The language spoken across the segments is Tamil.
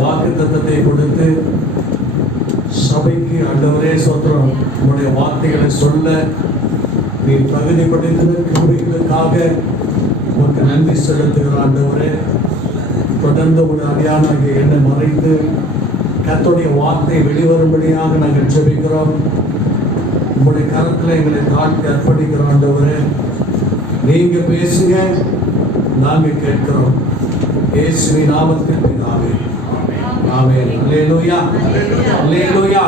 வாக்குத்தத்தத்தை கொடுத்து சபைக்கு ஆண்டவரே ஸ்தோத்திரம் உங்களுடைய வார்த்தைகளை சொல்ல நீ தகுதிப்படுத்தின கிருபைகளுக்காக உனக்கு நன்றி செலுத்துகிற ஆண்டவரே. தொடர்ந்து உங்களுடைய அடியானாகிய என்னை மறைத்து கர்த்தருடைய வார்த்தை வெளிவரும்படியாக நாங்கள் ஜெபிக்கிறோம். உங்களுடைய கருத்தில் எங்களை தாழ்த்தி அர்ப்பணிக்கிறோம் ஆண்டவரே. நீங்க பேசுங்க, நாங்க கேட்கிறோம். இயேசுவின் நாமத்தில் பிதாவே, ஆமென். அல்லேலூயா, அல்லேலூயா.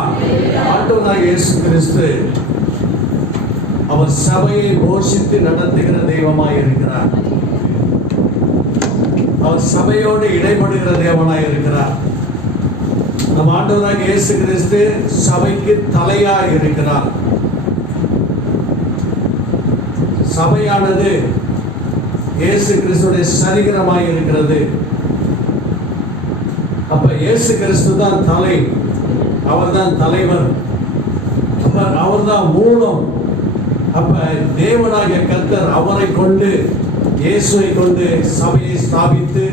ஆண்டவராகிய இயேசு கிறிஸ்து அவர் சபையை போஷித்து நடத்துகிற தெய்வமாய் இருக்கிறார். அவர் சபையோடு இடைபடுகிற தேவனாய் இருக்கிறார். நம் ஆண்டவராகிய இயேசு கிறிஸ்து சபைக்கு தலையாய் இருக்கிறார். சபையானது இயேசு கிறிஸ்துடைய சரீரமாய் இருக்கிறது. அப்ப இயேசு கிறிஸ்து தான் தலை, அவர் தான் தலைவர், அவர் தான் மூலம். அப்ப தேவனாகிய கர்த்தர் அவரை கொண்டு, இயேசுவை கொண்டு சபையை ஸ்தாபித்து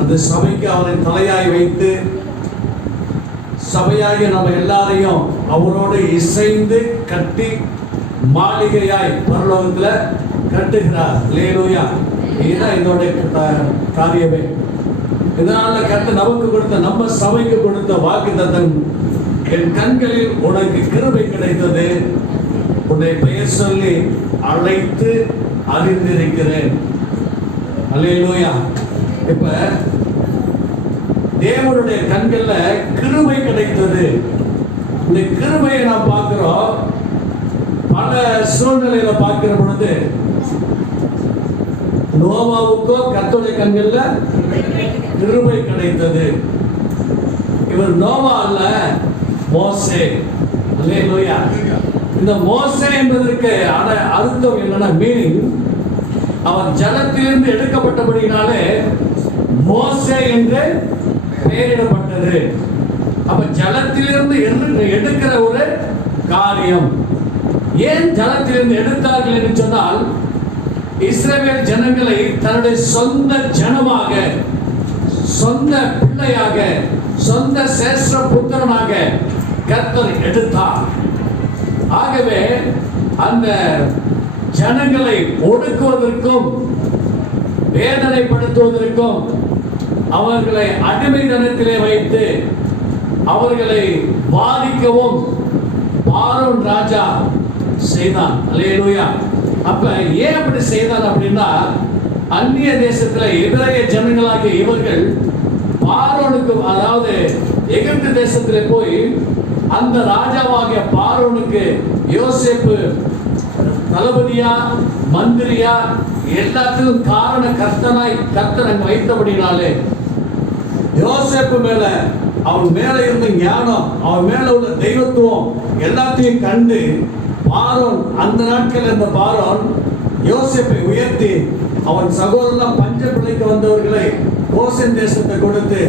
அந்த சபைக்கு அவரை தலையாய் வைத்து சபையாகிய நம்ம எல்லாரையும் அவரோடு இசைந்து கட்டி மாளிகையாய் பரலோகத்தில் கட்டுகிறார். அல்லேலூயா. இதுதான் இதோடைய காரியமே. இதனால கர்த்தர் நமக்கு கொடுத்த, நம்ம சபைக்கு கொடுத்த வாக்குத்தத்தம், என் கண்களில் உனக்கு கிருபை கிடைத்தது, உன்னை பெயர் சொல்லி அழைத்து அறிந்திருக்கிறேன். அல்லேலூயா. இப்ப தேவனுடைய கண்கள்ல கிருபை கிடைத்தது. இந்த கிருபையை நாம் பார்க்கிறோம். பல சூழ்நிலையில பார்க்கிற பொழுது நோவாவுக்கோ கர்த்தருடைய கண்கள்ல கிருபை கிடைத்தது. இவர் நோவா அல்ல, மோசே. அல்லேலூயா. இந்த மோசே என்பதற்கு அர்த்தம் என்னன்னா, மீனிங், அவன் ஜலத்திலிருந்து எடுக்கப்பட்டபடினாலே மோசே என்று பெயரிடப்பட்டது. அப்ப ஜலத்திலிருந்து எடுக்கிற ஒரு காரியம். ஏன் ஜலத்திலிருந்து எடுத்தார்கள் என்று சொன்னால், இஸ்ரவேல் ஜனங்களை தன்னுடைய சொந்த ஜனமாக, சொந்த பிள்ளையாக, சொந்த சேஷ்ட புத்திரனாக கர்த்தர் எடுத்தார். ஆகவே அந்த ஜனங்களை ஒடுக்குவதற்கும் வேதனைப்படுத்துவதற்கும் அவர்களை அடிமைத்தனத்திலே வைத்து அவர்களை பாதிக்கவும் பார்வோன் ராஜா செய்தான். அல்லேலூயா. அப்ப ஏன் அப்படி செய்தான் அப்படின்னா, அந்நிய தேசத்துல எபிரேய ஜனங்களாகிய இவர்கள் பார்வோனுக்கு, அதாவது எகிப்து தேசத்திலே போய் அந்த ராஜாவாகிய பார்வோனுக்கு யோசேப்பு தளபதியா, மந்திரியா, எல்லாத்துக்கும் காரண கர்த்தனாய் கர்த்தர் அங்கு வைத்தபடினாலே யோசேப்பு மேல, அவன் மேல இருந்த ஞானம், அவன் மேல உள்ள தெய்வத்துவம் எல்லாத்தையும் கண்டு பார்வோன், அந்த நாட்கள் இருந்த பார்வோன் யோசேப்பை உயர்த்தி அவன் சகோதரன் பஞ்ச பிழைக்க வந்தவர்களை கோசேன் தேசத்தை கொடுத்து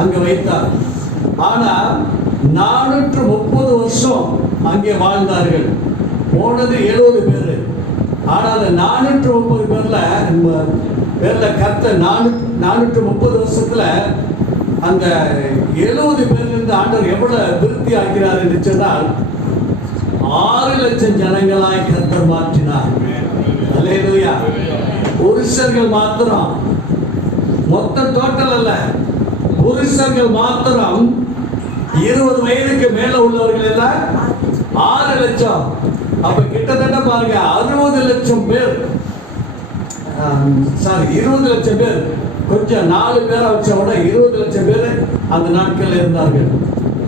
அங்கு வைத்தார். ஆனா 430 வருஷம் அங்கே வாழ்ந்தார்கள். போனது 70 பேர். ஆனா அந்த 430 பேர்ல கர்த்தர் 430 வருஷத்துல அந்த 70 பேர்ல இருந்து ஆண்டவர் எவ்வளவு விருத்தி ஆகிறார் என்று சொன்னால் 6 லட்சம் ஜனங்களாய் கர்த்தர் மாற்றினார். அல்லேலூயா. புருஷர்கள் மாத்திரம், மொத்த டோட்டல் அல்ல, புருஷர்கள் மாத்திரம் 20 வயதுக்கு மேல உள்ளவர்கள் எல்லாம் 6 லட்சம். அப்ப கிட்டத்தட்ட பாருங்க 60 லட்சம் பேர், 20 லட்சம் பேர், கொஞ்சம் 4 பேரை வச்ச விட 20 லட்சம் பேர் அந்த நாட்கள் இருந்தார்கள்.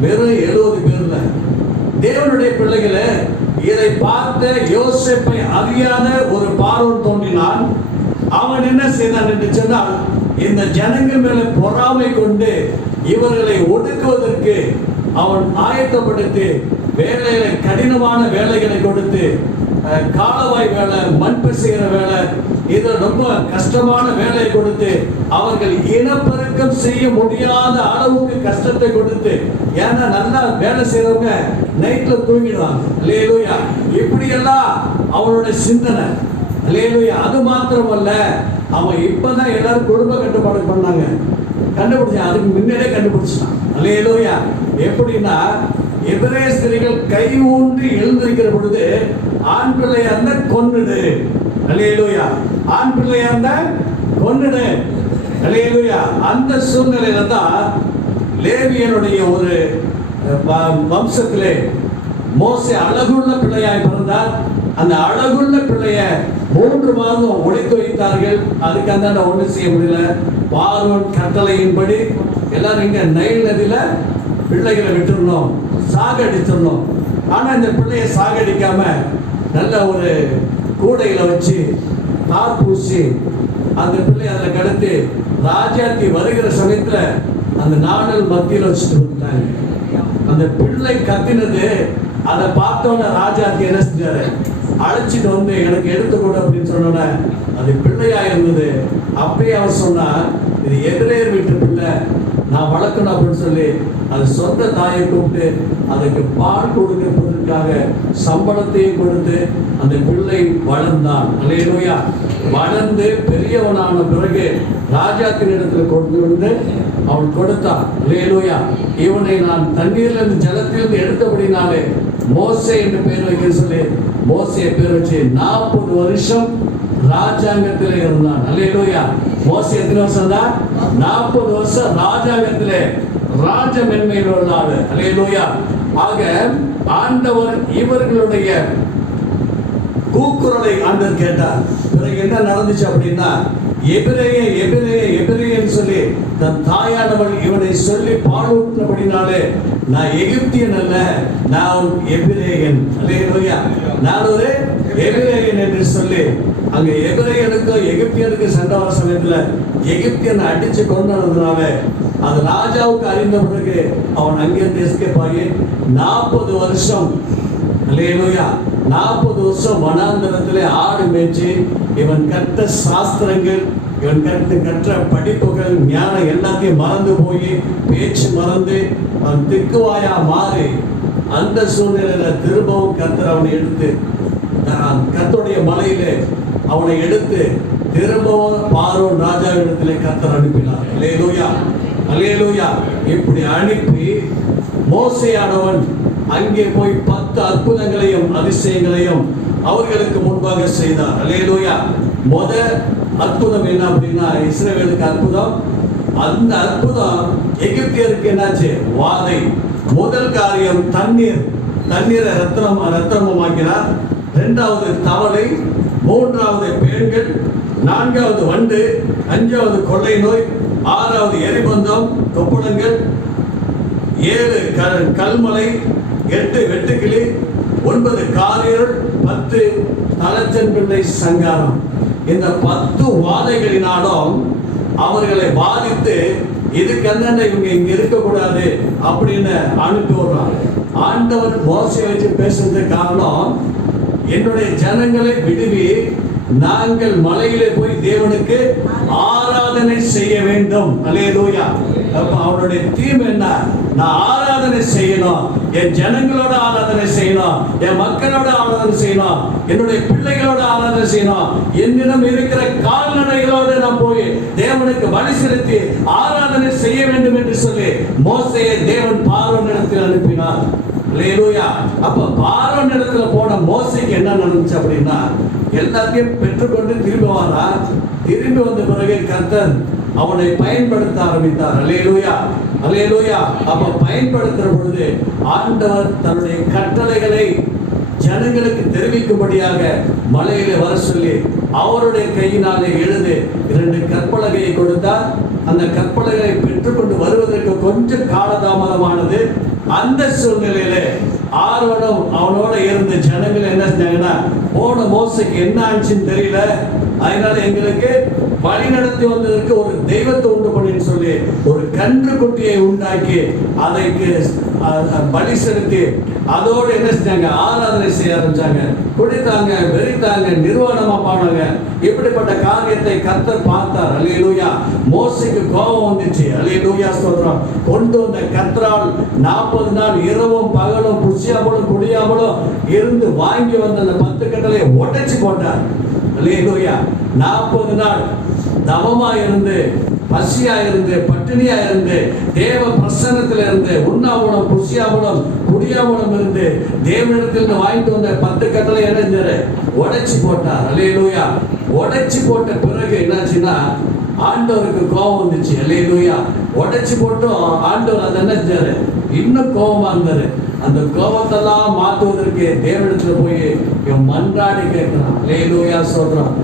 வெறும் 70 பேர்ல தேவனுடைய பிள்ளைகளை இதை பார்த்த யோசேப்பை அறியாத ஒரு பார்வோன் தோன்றினான். அவன் என்ன செய்தான் என்று சொன்னால், இந்த ஜனங்கள் மேல பொறாமை கொண்டு இவர்களை ஒடுக்குவதற்கு அவன் ஆயத்தப்படுத்தி வேலைகளை, கடினமான வேலைகளை கொடுத்து, காலவாய் வேலை, மண் பிசைகிற வேலை, இது ரொம்ப கஷ்டமான வேலையை கொடுத்து அவர்கள் இனப்பெருக்கம் செய்ய முடியாத அளவுக்கு கஷ்டத்தை கொடுத்து, ஏன்னா நல்லா வேலை செய்யறவங்க நைட்ல தூங்கிடுவாங்க. அல்லேலூயா. இப்படியெல்லாம் அவனுடைய சிந்தனை. அல்லேலூயா. அது மாத்திரமல்ல, அவன் இப்பதான் எல்லாரும் குடும்ப கட்டுப்பாடு பண்ணாங்க. கண்டுபிடிச்சான், அதுக்கு முன்னாடியே கண்டுபிடிச்சான். அல்லேலூயா. எப்படின்னா எபிரேய ஸ்திரீகள் கை ஊன்றி எழுந்திருக்கிற பொழுது ஆண் பிள்ளையா இருந்தா கொன்னுடு. அல்லேலூயா. ஆண் பிள்ளையா இருந்தா கொன்னுடு. அல்லேலூயா. அந்த சூழ்நிலையில தான் லேவியனுடைய ஒரு வம்சத்திலே மோசே அழகுள்ள பிள்ளையாய் பிறந்தார். அந்த அழகுள்ள பிள்ளைய 3 மாதம் ஒழித்து வைத்தார்கள். அதுக்கு அந்த ஒண்ணு செய்ய முடியல. பார்வோன் கட்டளையின்படி எல்லாரும் இங்க நைல் நதியில பிள்ளைகளை விட்டுறணும், சாகடிச்சிடணும். ஆனா இந்த பிள்ளைய சாகடிக்காம நல்ல ஒரு கூடையில வச்சு தார் பூசி அந்த பிள்ளை அதில் கடத்தி ராஜாத்தி வருகிற சமயத்துல அந்த நாடல் மத்தியில் வச்சுட்டு வந்துட்டாங்க. அந்த பிள்ளை கத்தினது அதை பார்த்தோன்னே ராஜாத்தி என்ன செஞ்சாரு, அழைச்சிட்டு வந்து எனக்கு எடுத்துக்கொடு அப்படின்னு சொன்னோன்னே அது பிள்ளையா இருந்தது. அப்பயே அவர் சொன்னார், இது எதிரேர் வீட்டு பிள்ளை, நான் வளர்க்கணும் அப்படின்னு சொல்லி அது சொந்த தாயை கூப்பிட்டு அதுக்கு பால் கொடுக்கிறதுக்காக சம்பளத்தையும் கொடுத்து அந்த பிள்ளை வளர்ந்தான். அல்லேலூயா. வளர்ந்து பெரியவனான பிறகு ராஜாத்தின் இடத்துல கொண்டு வந்து அவன் கொடுத்தான். அல்லேலூயா. இவனை நான் தண்ணீரிலிருந்து ஜலத்திலிருந்து எடுத்தபடினாலே மோசே என்று பேர் வைக்க சொல்லி மோசே பேர் வச்சு 40 வருஷம் ராஜாங்கத்தில் இருந்தான். அல்லேலூயா. மோசே எத்தனை வருஷம் தான்? 40 வருஷம் ராஜாங்கத்திலே ராஜ மென்மையில் உள்ள ஆளு. அல்லேலூயா. ஆக ஆண்டவர் இவர்களுடைய கூக்குரலை ஆண்டவர் கேட்டார். பிறகு என்ன நடந்துச்சு அப்படின்னா, எபிரேய எபிரேய எபிரேயன்னு சொல்லி தன் தாயானவள் இவனை சொல்லி பாலூட்டினபடினாலே நான் எகிப்தியன் அல்ல, நான் எபிரேயன். அல்லேலூயா. நான் ஒரு எபிரேயன் என்று சொல்லி அங்க எபிரேயனுக்கும் எகிப்தியனுக்கு சண்டை வர சமயத்துல எகிப்தியனை அடிச்சு கொண்டதுனால அது ராஜாவுக்கு அறிந்த பிறகு அவன் அங்கிருந்து எஸ்கேப் ஆகி 40 வருஷம், அல்லேலூயா, 40 வருஷம் வனாந்தரத்திலே ஆடு மேய்ச்சி இவன் கற்ற சாஸ்திரங்கள், இவன் கற்ற படிப்புகள், ஞானம் எல்லாத்தையும் மறந்து போய் பேச்சு மறந்து அவன் திக்குவாயா மாறி அந்த சூழ்நிலையில திரும்பவும் கர்த்தர் அவனை எடுத்து கர்த்தருடைய மலையிலே அவனை எடுத்து திரும்பவும் பார்வோன் ராஜாவிடத்திலே கர்த்தர் அனுப்பினார். அல்லேலூயா. அல்லேலூயா. இப்படி அனுப்பி மோசேயானவன் அங்கே போய் 10 அற்புதங்களையும் அதிசயங்களையும் அவர்களுக்கு முன்பாக செய்தார். அல்லேலூயா. முதல் அற்புதம் என்ன அப்படின்னா, இஸ்ரவேலுக்கு அற்புதம். அந்த அற்புதம் எகிப்தியருக்கு என்னாச்சு? வாதை. முதல் காரியம் தண்ணீரை ரத்தனமாக்கினார். 2வது தவளை, 3வது பேன்கள், 4வது வண்டு, 5வது கொள்ளை நோய், 6வது எரிபந்தம் கொப்புளங்கள், 7 கல்மலை, 8 வெட்டுக்கிளி, 9 காரிருள், 10 தலைச்சன் பிள்ளை சங்காரம். இந்த 10 வாதைகளினாலும் அவர்களை பாதித்து இதுக்கென்ன இவங்க இங்க இருக்கக்கூடாது அப்படின்னு அனுப்பி விடுறாங்க. ஆண்டவர் மோசே வச்சு பேசுறதுக்கு காரணம், என்னுடைய ஜனங்களை விடுவி, நாங்கள் மலையிலே போய் தேவனுக்கு ஆராதனை செய்ய வேண்டும். அல்லேலூயா. அப்ப அவனுடைய தீம் என்ன? நான் ஆராதனை செய்யணும், என் ஜனங்களோட ஆராதனை செய்யணும், என் மக்களோட ஆராதனை செய்யணும், என்னுடைய பிள்ளைகளோட ஆராதனை செய்யணும், என்னிடம் இருக்கிற கால்நடைகளோடு நான் போய் தேவனுக்கு பலி செலுத்தி ஆராதனை செய்ய வேண்டும் என்று சொல்லி மோசேயை தேவன் பார்வோன் இடத்தில் அனுப்பினார். அல்லேலூயா. அப்ப பார்வோன் இடத்துல போன மோசேக்கு என்ன நடந்துச்சு அப்படின்னா, எல்லாத்தையும் பெற்றுக்கொண்டு திரும்பி வந்தார். திரும்பி வந்த பிறகு கர்த்தர் அவனை பயன்படுத்த ஆரம்பித்தார். அல்லேலூயா. அல்லேலூயா. அப்ப பயன்படுத்துற பொழுது ஆண்டவர் தன்னுடைய கட்டளைகளை ஜனங்களுக்கு தெரிவிக்கும்படியாக மலையிலே வர சொல்லி அவருடைய கையினாலே எழுது 2 கற்பலகையை கொடுத்தார். அந்த கற்பலகையை பெற்றுக்கொண்டு வருவதற்கு கொஞ்சம் காலதாமதமானது. அந்த சூழ்நிலையிலே ஆரோனும் அவனோட இருந்த ஜனங்கள் என்ன செஞ்சாங்கன்னா, போன மோசைக்கு என்ன ஆச்சுன்னு தெரியல, அதனால எங்களுக்கு வழி நடத்தி வந்ததற்கு ஒரு தெய்வத்தை உண்டு பண்ணின்னு சொல்லி ஒரு கன்று குட்டியை உண்டாக்கி அதைக்கு பலி செலுத்தி அதோடு என்ன செஞ்சாங்க? ஆராதனை செய்ய ஆரம்பிச்சாங்க. குடித்தாங்க, வெறித்தாங்க, நிர்வாணமா பாடுங்க. இப்படிப்பட்ட காரியத்தை கர்த்தர் பார்த்தார். அல்லேலூயா. மோசேக்கு கோபம் வந்துச்சு. அல்லேலூயா. சொல்றோம். கொண்டு வந்த கர்த்தரால் 40 நாள் இரவும் பகலும் புசியாமலும் குடியாமலும் இருந்து வாங்கி வந்த அந்த 10 கட்டளையை உடைச்சு போட்டார். அல்லேலூயா. 40 நாள் தவமா இருந்து பசியா இருந்து பட்டினியா இருந்து தேவ பிரசன்னத்துல இருந்து உண்ணாமூலம் புசியாமூலம் குடியாமூலம் இருந்து தேவனிடத்தில் வாங்கிட்டு வந்த 10 கட்டளை என்ன உடைச்சு போட்டார். அல்லேலூயா. உடைச்சு போட்ட பிறகு என்னாச்சுன்னா ஆண்டவருக்கு கோபம் வந்துச்சு. அல்லேலூயா. உடைச்சு போட்டும் ஆண்டவர் அதை என்ன செஞ்சாரு, இன்னும் கோபமா இருந்தாரு. அந்த கோபத்தெல்லாம் மாற்றுவதற்கு தேவனிடத்துல போய் இவன் மன்றாடி கேட்கிறான். அல்லேலூயா சொல்றான்.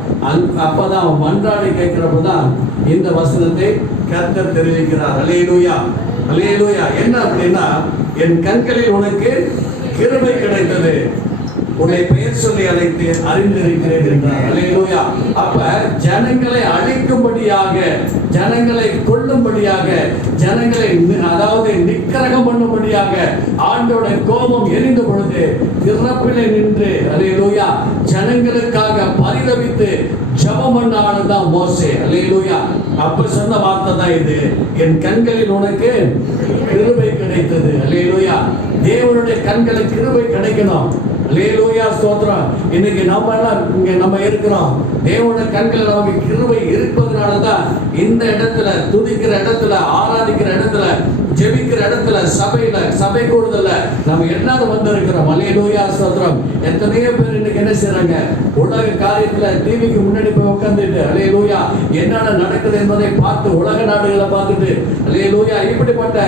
அப்பதான் அவன் மன்றாடி கேட்கிறப்பதான் இந்த வசனத்தை கர்த்தர் தெரிவிக்கிறார். அல்லேலூயா. அல்லேலூயா. என்ன அப்படின்னா, என் கண்களில் உனக்கு கிருபை கிடைத்தது, உன்னை பெயர் சொல்லி அழைத்து அறிந்திருக்கிறேன் என்றார். அல்லேலூயா. அப்ப ஜனங்களை அழிக்கும்படியாக, ஜனங்களை கொல்லும்படியாக, ஜனங்களை அதாவது நிக்கிரகம் பண்ணும்படியாக ஆண்டோட கோபம் எரிந்த பொழுது திறப்பிலே நின்று அல்லேலூயா ஜனங்களுக்காக பரிதவித்து ஜெபம் பண்ண ஆளுதான் மோசே. அல்லேலூயா. அப்ப சொன்ன வார்த்தை தான் இது, என் கண்களில் உனக்கு கிருபை கிடைத்தது. அல்லேலூயா. தேவனுடைய கண்களுக்கு கிருபை கிடைக்கணும். அல்லேலூயா ஸ்தோத்திரம். இன்னைக்கு நம்ம எல்லாம் இங்க நம்ம இருக்கிறோம், தேவனுடைய கண்கள் நமக்கு கிருபை இருப்பதனாலதான் இந்த இடத்துல துதிக்கிற இடத்துல ஆராதிக்கிற இடத்துல ஜெபிக்கிற இடத்துல சபை கூடுதல்ல நம்ம எல்லாரும் வந்திருக்கிறோம். அல்லேலூயா ஸ்தோத்திரம். எத்தனையோ பேர் இன்னைக்கு என்ன செய்றாங்க, உலக காரியத்துல டிவிக்கு முன்னாடி போய் உட்கார்ந்துட்டு அல்லேலூயா என்னென்ன நடக்குது என்பதை பார்த்து உலக நாடுகளை பார்த்துட்டு அல்லேலூயா இப்படிப்பட்ட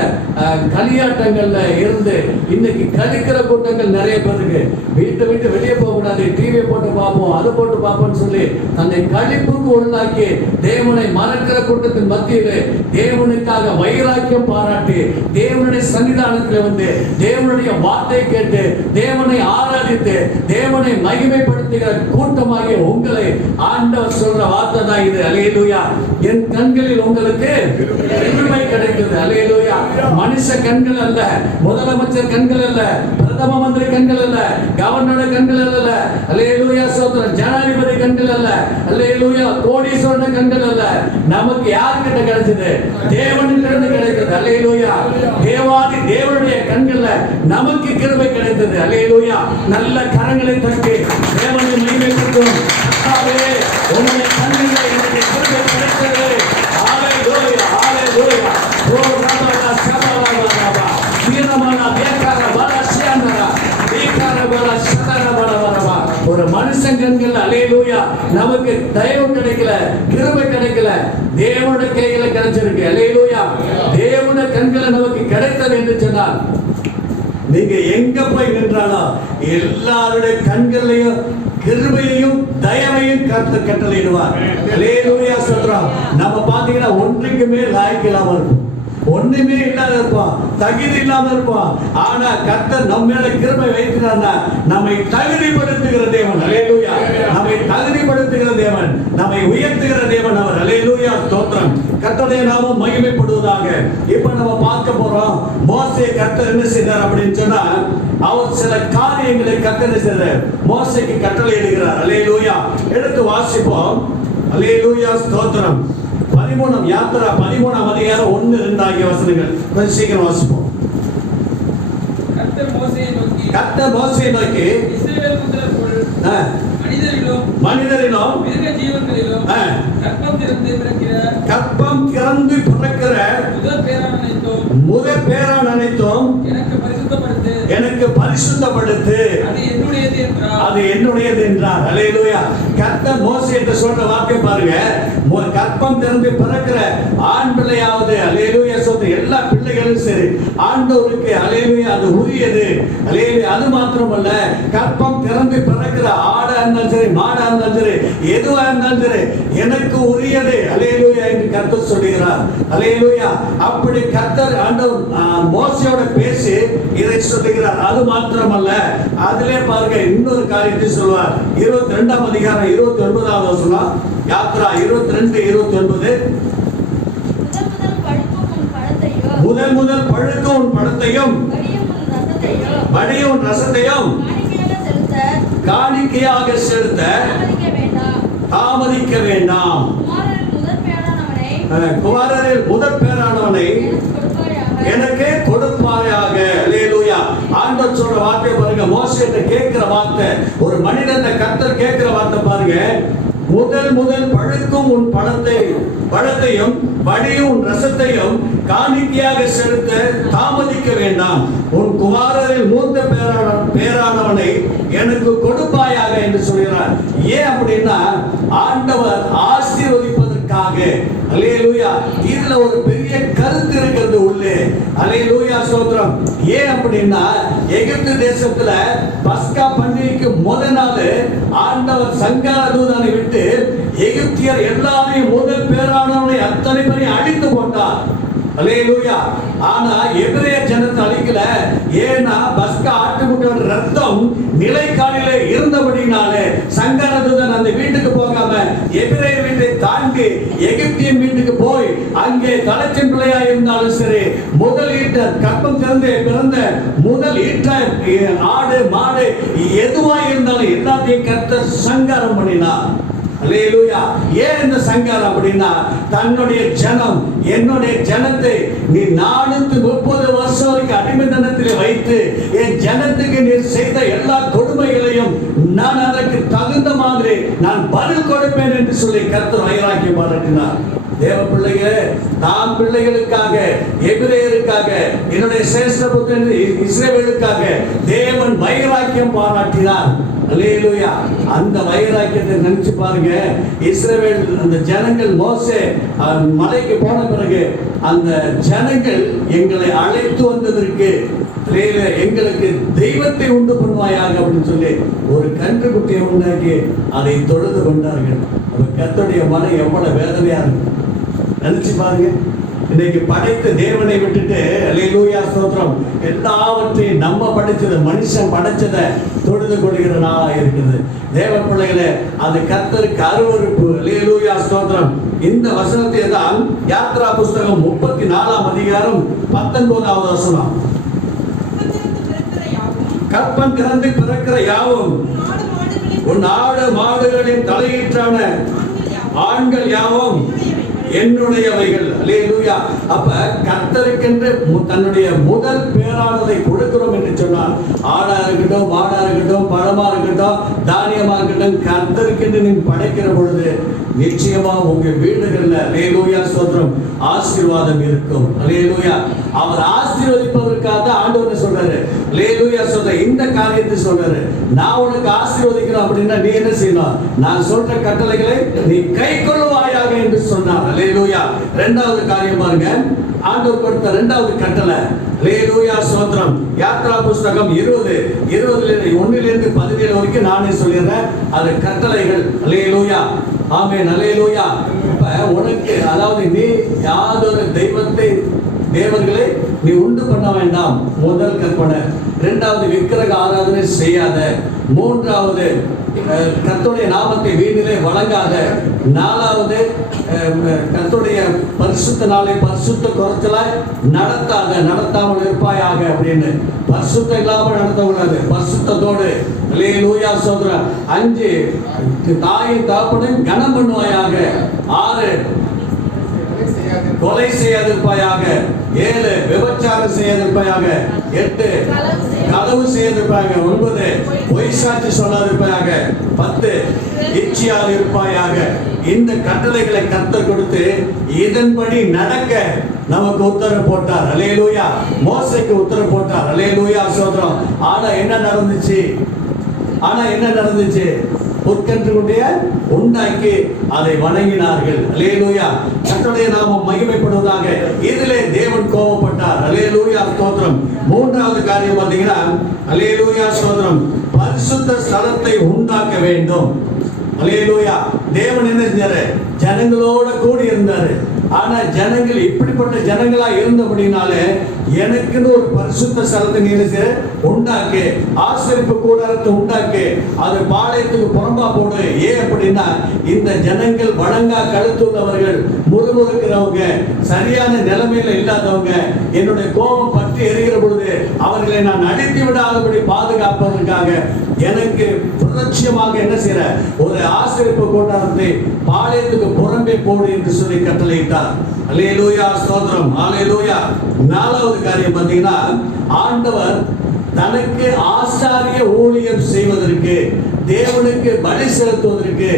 களியாட்டங்கள்ல இருந்து இன்னைக்கு கழிக்கிற கூட்டங்கள் நிறைய பேருக்கு. வீட்டை விட்டு வெளியே போக கூடாது, டிவியை போட்டு பார்ப்போம், அதை போட்டு பார்ப்போம்னு சொல்லி தன்னை கழிப்புக்கு உள்ளாக்கி தேவனை மறக்கிற கூட்டத்தின் மத்தியிலே தேவனுக்காக வைராக்கியம் பாராட்டி தேவனுடைய சன்னிதானத்தில் வந்து தேவனுடைய வார்த்தை கேட்டு தேவனை ஆராதித்து தேவனை மகிமைப்படுத்துகிற கூட்டமாகிய உங்களை ஆண்டவர் சொல்ற வார்த்தை தான் இது. அல்லேலூயா. என் கண்களில் உங்களுக்கு கிருபை கிடைத்தது. அல்லேலூயா. மனுஷ கண்கள் அல்ல, முதலமைச்சர் கண்கள் அல்ல, பிரதம மந்திரி கண்கள் அல்ல, கவர்னர் கண்கள் அல்ல, அல்லேலூயா ஸ்தோத்திரம், ஜனாதிபதி கண்கள் அல்ல, அல்லேலூயா கோடீஸ்வரன் கண்கள் அல்ல. நமக்கு யார்கிட்ட கிடைச்சது? தேவனிடமிருந்து கிடைத்தது. அல்லேலூயா. தேவாதி தேவனுடைய கண்கள்ல நமக்கு கிருபை கிடைத்தது. அல்லேலூயா. நல்ல கரங்களை தட்டி தேவனை மகிமைப்படுத்தும். கர்த்தாவே, உம்முடைய கண்களில் எனக்கு கிருபை கிடைத்தது. ஹalleluya, ஹalleluya. ஓ ரபா சபா ரபா வீரமான தேக்கார வலசியானரா தேக்கார வல சதர வலவரவா. ஒரு மனுஷன் கண்கள் அல்லேலூயா நமக்கு தயவு கிடைக்கல, கிருபை கிடைக்கல, தேவனுடைய கையில கிடைச்சிருக்கு. அல்லேலூயா. தேவனுடைய கண்களை நமக்கு கிடைத்தது என்று சொன்னால் நீங்க எங்க போய் நின்றாலும் எல்லாருடைய கண்களையும் கிருபையையும் தயவையும் கர்த்தர் கட்டளையிடுவார். அல்லேலூயா சொல்றோம். நம்ம பாத்தீங்கன்னா ஒன்றுக்குமே லாய்க்கு இல்லாம இருக்கும், ஒண்ணுமே இல்லாத இருப்போம், தகுதி இல்லாம இருப்போம். ஆனா கர்த்தர் நம்ம மேல கிருபை வைக்கிறார்னா நம்மை தகுதிப்படுத்துகிற தேவன். அல்லேலூயா. நம்மை தகுதிப்படுத்துகிற தேவன், நம்மை உயர்த்துகிற தேவன் அவர். அல்லேலூயா ஸ்தோத்திரம். கர்த்தருடைய நாமம் மகிமைப்படுவதாக. இப்ப நம்ம பார்க்க போறோம், மோசே கர்த்தர் என்ன செய்தார் அப்படின்னு சொன்னா, அவர் சில காரியங்களை கர்த்தர் செய்தார், மோசேக்கு கட்டளை இடுகிறார். அல்லேலூயா. எடுத்து வாசிப்போம். அல்லேலூயா ஸ்தோத்திரம். 13 யாத்திரா 13ஆம் அதிகாரம் 1-2 ஆகிய வசனங்கள் கொஞ்சம் சீக்கிரம் வாசிப்போம். கர்த்தர் மோசேயை நோக்கி இஸ்ரவேல் புத்திரருக்குள் மனிதரிலும் மிருக ஜீவன்களிலும் கர்ப்பம் திறந்து பிறக்கிற முதல் பேரான அனைத்தும் எனக்கு பரிசுத்தப்படுத்து, அது என்னுடையது என்றார். அல்லேலூயா. கர்த்தர் மோசேயிட்ட சொல்ற வார்த்தை பாருங்க, கர்ப்பம் திறந்து பிறக்கிற ஆண் பிள்ளையாவது அல்லேலூயா சொல்ற எல்லா பிள்ளைகளும் சரி ஆண்டவருக்கு அல்லேலூயா அது உரியது. அல்லேலூயா. அது மாத்திரமல்ல, கர்ப்பம் திறந்து பிறக்கிற ஆடா இருந்தாலும் சரி மாடா இருந்தாலும் சரி எதுவா இருந்தாலும் சரி எனக்கு உரியது. அல்லேலூயா என்று கர்த்தர் சொல்லுகிறார். அல்லேலூயா. அப்படி கர்த்தர் ஆண்டவர் மோசேயோட பேசி இதை சொல்லுகிறார். அது மாத்திரமல்ல, அதிலே பாருங்க இன்னொரு காரியத்தை சொல்வார். 22ஆம் அதிகாரம் 29வது வசனம், யாத்ரா 22:29. முதல் பழுக்கும் உன் பழத்தையும் வடியும் உன் ரசத்தையும் காணிக்கையாக செலுத்த தாமதிக்க வேண்டாம். குமாரரில் முதல் பேரானவனை எனக்கு கொடுப்பாயாக. அல்லேலூயா. ஆண்டவர் சொல்ற வார்த்தை பாருங்க, மோசேட்ட கேட்கிற வார்த்தை, ஒரு மனிதன் கர்த்தர் கேட்கிற வார்த்தை பாருங்க, முதல் பழுக்கும் உன் பழத்தையும் வடியும் உன் ரசத்தையும் காணிக்கையாக செலுத்த தாமதிக்க வேண்டாம். உன் குமாரரில் மூத்த பேரானவனை எனக்கு கொடுப்பாயாக என்று சொல்கிறார். ஏன் அப்படின்னா ஆண்டவர் ஆசீர்வதிப்பதற்காக. அல்லேலூயா. இதுல ஒரு பெரிய கருத்து இருக்கிறது உள்ளே. அல்லேலூயா, ஸ்தோத்திரம். ஏன் அப்படின்னா எகிப்து தேசத்துல பஸ்கா பண்டிகைக்கு முதல் நாள் ஆண்டவர் சங்கார தூதனை விட்டு எகிப்தியர் எல்லாரையும் முதல் பேரானவனை அத்தனை பேரையும் அழித்து போட்டார். அல்லேலூயா. ஆனா எபிரேய ஜனத்தை அழிக்கல. ஏன்னா பஸ்கா ஆட்டுக்குட்டியோட ரத்தம் நிலைக்காலிலே இருந்தபடினாலே சங்கரதூதன் அந்த வீட்டுக்கு போகாம எபிரேய வீட்டை தாண்டி எகிப்தியன் வீட்டுக்கு போய் அங்கே தலைச்சின் பிள்ளையா இருந்தாலும் சரி, முதல் ஈட்ட கற்பம் திறந்து பிறந்த முதல் ஈட்ட ஆடு மாடு எதுவா இருந்தாலும் எல்லாத்தையும் கர்த்தர் சங்காரம் பண்ணினார். அல்லேலூயா. ஏன் இந்த சங்காரம் அப்படின்னா தன்னுடைய ஜனம், என்னுடைய ஜனத்தை நீ 430 வருஷம் வரைக்கும் அடிமைத்தனத்திலே வைத்து என் ஜனத்துக்கு நீ செய்த எல்லா கொடுமைகளையும் நான் அதற்கு தகுந்த மாதிரி நான் பதில் கொடுப்பேன் என்று சொல்லி கர்த்தர் வைராக்கியம் பாராட்டினார். தேவ பிள்ளைகளே, தாம் பிள்ளைகளுக்காக, எபிரேயருக்காக, என்னுடைய சிரேஷ்ட புத்திரன் இஸ்ரவேலுக்காக தேவன் வைராக்கியம் பாராட்டினார். அல்லேலூயா. அந்த வைராக்கியத்தை நினைச்சு பாருங்க. இஸ்ரவேல் அந்த ஜனங்கள் மோசே மலைக்கு போன பிறகு அந்த ஜனங்கள் எங்களை அழைத்து வந்ததற்கு எங்களுக்கு தெய்வத்தை உண்டு பண்ணுவாயாக அப்படின்னு சொல்லி ஒரு கன்றுக்குட்டியை உண்டாக்கி அதை தொழுது கொண்டார்கள். கர்த்தருடைய மனம் எவ்வளவு வேதனையா இருக்கு நினைச்சு பாருங்க. இன்னைக்கு படைத்த தேவனை விட்டுட்டு அல்லேலூயா ஸ்தோத்திரம் எல்லாவற்றையும் நம்ம படைச்சதை, மனுஷன் படைச்சதை தொழுது கொள்கிற நாளா இருக்குது. தேவ பிள்ளைகளே, அது கர்த்தருக்கு அருவருப்பு. அல்லேலூயா ஸ்தோத்திரம். இந்த வசனத்தை தான் யாத்ரா புஸ்தகம் 34ஆம் அதிகாரம் 19வது வசனம். கற்பம் திறந்து பிறக்கிற யாவும் உன் ஆடு மாடுகளின் தலையீற்றான ஆண்கள் யாவும் என்னுடையவைகள். அல்லேலூயா. அப்ப கர்த்தருக்கென்று தன்னுடைய முதல் பேரானதை கொடுக்கிறோம் என்று சொன்னார். ஆடா இருக்கட்டும், மாடா இருக்கட்டும், பழமா இருக்கட்டும், தானியமா இருக்கட்டும், கர்த்தருக்கென்று நீ படைக்கிற பொழுது நிச்சயமா உங்க வீடுகள்ல அல்லேலூயா ஸ்தோத்திரம் ஆசீர்வாதம் இருக்கும். அல்லேலூயா. அவர் ஆசீர்வதிப்பதற்காக ஆண்டவர் சொல்றாரு. அல்லேலூயா ஸ்தோத்திரம். இந்த காரியத்தை சொல்றாரு, நான் உனக்கு ஆசீர்வதிக்கிறேன் அப்படின்னா நீ என்ன செய்யணும்? நான் சொல்ற கட்டளைகளை நீ கைக்கொள்வாயாக என்று சொன்னார். அல்லேலூயா. இரண்டாவது காரியம் பாருங்க, ஆண்டவர் கொடுத்த இரண்டாவது கட்டளை. அல்லேலூயா ஸ்தோத்திரம். யாத்ரா புஸ்தகம் 20:1 17 வரைக்கும் நானே சொல்லிடுறேன். அது கட்டளைகள். அல்லேலூயா. ஆமென். அல்லேலூயா. இப்ப உனக்கு, அதாவது நீ யாதொரு தேவர்களை நீ உண்டு பண்ண வேண்டாம், முதல் கற்பனை. இரண்டாவது விக்கிரக ஆராதனை செய்யாத. மூன்றாவது கர்த்தருடைய நாமத்தை வீணிலே வழங்காத. நாலாவது கர்த்தருடைய பரிசுத்த நாளை பரிசுத்த குறைச்சலாய் நடத்தாமல் இருப்பாயாக அப்படின்னு. பரிசுத்தம் இல்லாமல் நடத்தக்கூடாது, பரிசுத்தத்தோடு. அல்லேலூயா ஸ்தோத்திரம். 5 தாயின் தகப்பனையும் கனம் பண்ணுவாயாக. 6 கொலை செய்யாதிருப்பாயாக. 7 விபச்சாரம் செய்யாதிருப்பாயாக. 8 களவு செய்யாதிருப்பாயாக. 9 பொய் சாட்சி சொல்லாதிருப்பாயாக. 10 இச்சையால் இருப்பாயாக. இந்த கட்டளைகளை கர்த்தர் கொடுத்து இதன்படி நடக்க நமக்கு உத்தரவு போட்டார். அல்லேலூயா. மோசேக்கு உத்தரவு போட்டார். அல்லேலூயா ஸ்தோத்திரம். ஆனா என்ன நடந்துச்சு? பொற்கன்றுடைய உண்டாக்கி அதை வணங்கினார்கள். அல்லேலூயா. கர்த்தருடைய நாமம் மகிமைப்படுவதாக. இதிலே தேவன் கோபப்பட்டார். அல்லேலூயா ஸ்தோத்திரம். மூன்றாவது காரியம் பார்த்தீங்கன்னா, அல்லேலூயா ஸ்தோத்திரம், பரிசுத்த ஸ்தலத்தை உண்டாக்க வேண்டும். அல்லேலூயா. தேவன் என்ன செஞ்சாரு? ஜனங்களோட கூடி இருந்தாரு. ஆனா ஜனங்கள் இப்படிப்பட்ட ஜனங்களா இருந்தபடினாலே எனக்குன்னு ஒரு பரிசுத்த ஸ்தலத்தை நீ உண்டாக்கு, ஆசரிப்பு கூடாரத்தை உண்டாக்கு, அது பாளையத்துக்கு புறம்பா போடு. ஏன் அப்படின்னா இந்த ஜனங்கள் வழங்கா கழுத்துள்ளவர்கள், முறுமுறுக்கிறவங்க, சரியான நிலைமையில இல்லாதவங்க, என்னுடைய கோபம் பற்றி எரிகிற பொழுது அவர்களை நான் அடித்து விடாதபடி பாதுகாப்பதற்காக எனக்கு பிரதட்சியமாக என்ன செய்யற ஒரு ஆசரிப்பு கூடாரத்தை பாளையத்துக்கு புறம்பே போடு என்று சொல்லி கட்டளையிட்டார். அல்லேலூயா ஸ்தோத்திரம். அல்லேலூயா. நாலாவது காரியம் பார்த்தீங்கன்னா, ஆண்டவர் தனக்கு ஆசாரிய ஊழியம் செய்வதற்கு, தேவனுக்கு பலி செலுத்துவதற்கு,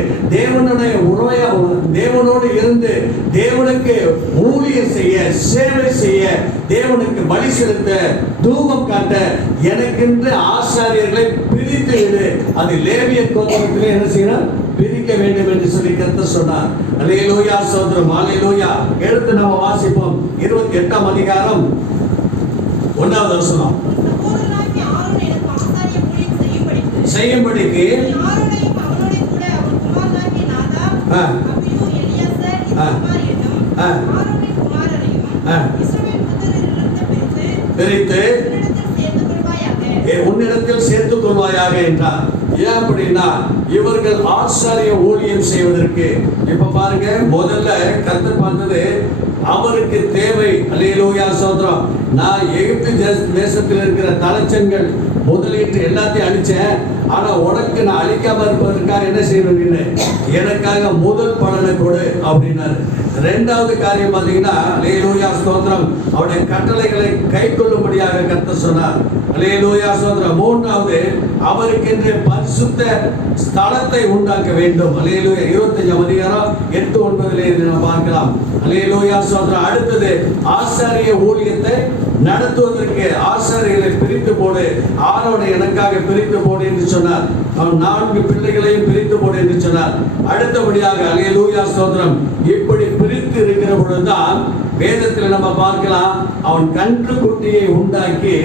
தேவனோடு இருந்து தேவனுக்கு ஊழியம் செய்ய, சேவை செய்ய, தேவனுக்கு பலி செலுத்த, தூபம் காட்ட எனக்கென்று ஆசாரியர்களை பிரித்து விடு. அது லேவியர் கோத்திரத்திலே என்ன செய்யணும்? பிரிக்க வேண்டும் என்று சொல்லி கர்த்தர் சொன்னார். அல்லேலூயா, ஸ்தோத்திரம், அல்லேலூயா. எடுத்து நம்ம வாசிப்போம். 28ஆம் அதிகாரம் 1வது வசனம். செய்யும்படிக்கு பிரித்து உன்னிடத்தில் சேர்த்துக் கொள்வாயாக என்றார். ஏன் அப்படின்னா, இவர்கள் ஆசாரிய ஊழியம் செய்வதற்கு. இப்ப பாருங்க, முதல்ல கர்த்தர் பார்த்தது அவருக்கு தேவை. அல்லேலூயா, ஸ்தோத்திரம். நான் எகிப்து தேசத்தில் இருக்கிற தலைச்சங்கள் முதலீட்டு எல்லாத்தையும் அழிச்சேன். ஆனா உனக்கு நான் அழிக்காம இருப்பதற்காக என்ன செய்யணும்? எனக்காக முதல் பலனை கொடு அப்படின்னாரு. 2வது காரியம் பார்த்தீங்கன்னா, அல்லேலூயா, ஸ்தோத்திரம், அவருடைய கட்டளைகளை கை கொள்ளும்படியாக கர்த்தர் சொன்னார். அல்லேலூயா, ஸ்தோத்திரம். 3வது, அவருக்கென்று பரிசுத்த ஸ்தலத்தை உண்டாக்க வேண்டும். அல்லேலூயா. 25ஆம் அதிகாரம் 8-9 நம்ம பார்க்கலாம். அல்லேலூயா, ஸ்தோத்திரம். அடுத்தது, ஆசாரிய ஊழியத்தை நடத்துவதற்கு ஆசாரியர்களை பிரித்து போடு. ஆரோனை எனக்காக பிரித்து போடு என்று சொன்னார். அவன் 4 பிள்ளைகளையும் பிரித்து போடு என்று சொன்னார். அடுத்தபடியாக, அல்லேலூயா, ஸ்தோத்திரம், இப்படி பிரித்து இருக்கிற பொழுதுதான் வேதத்தில் நம்ம பார்க்கலாம், அவன் கன்றுக்குட்டியை உண்டாக்கி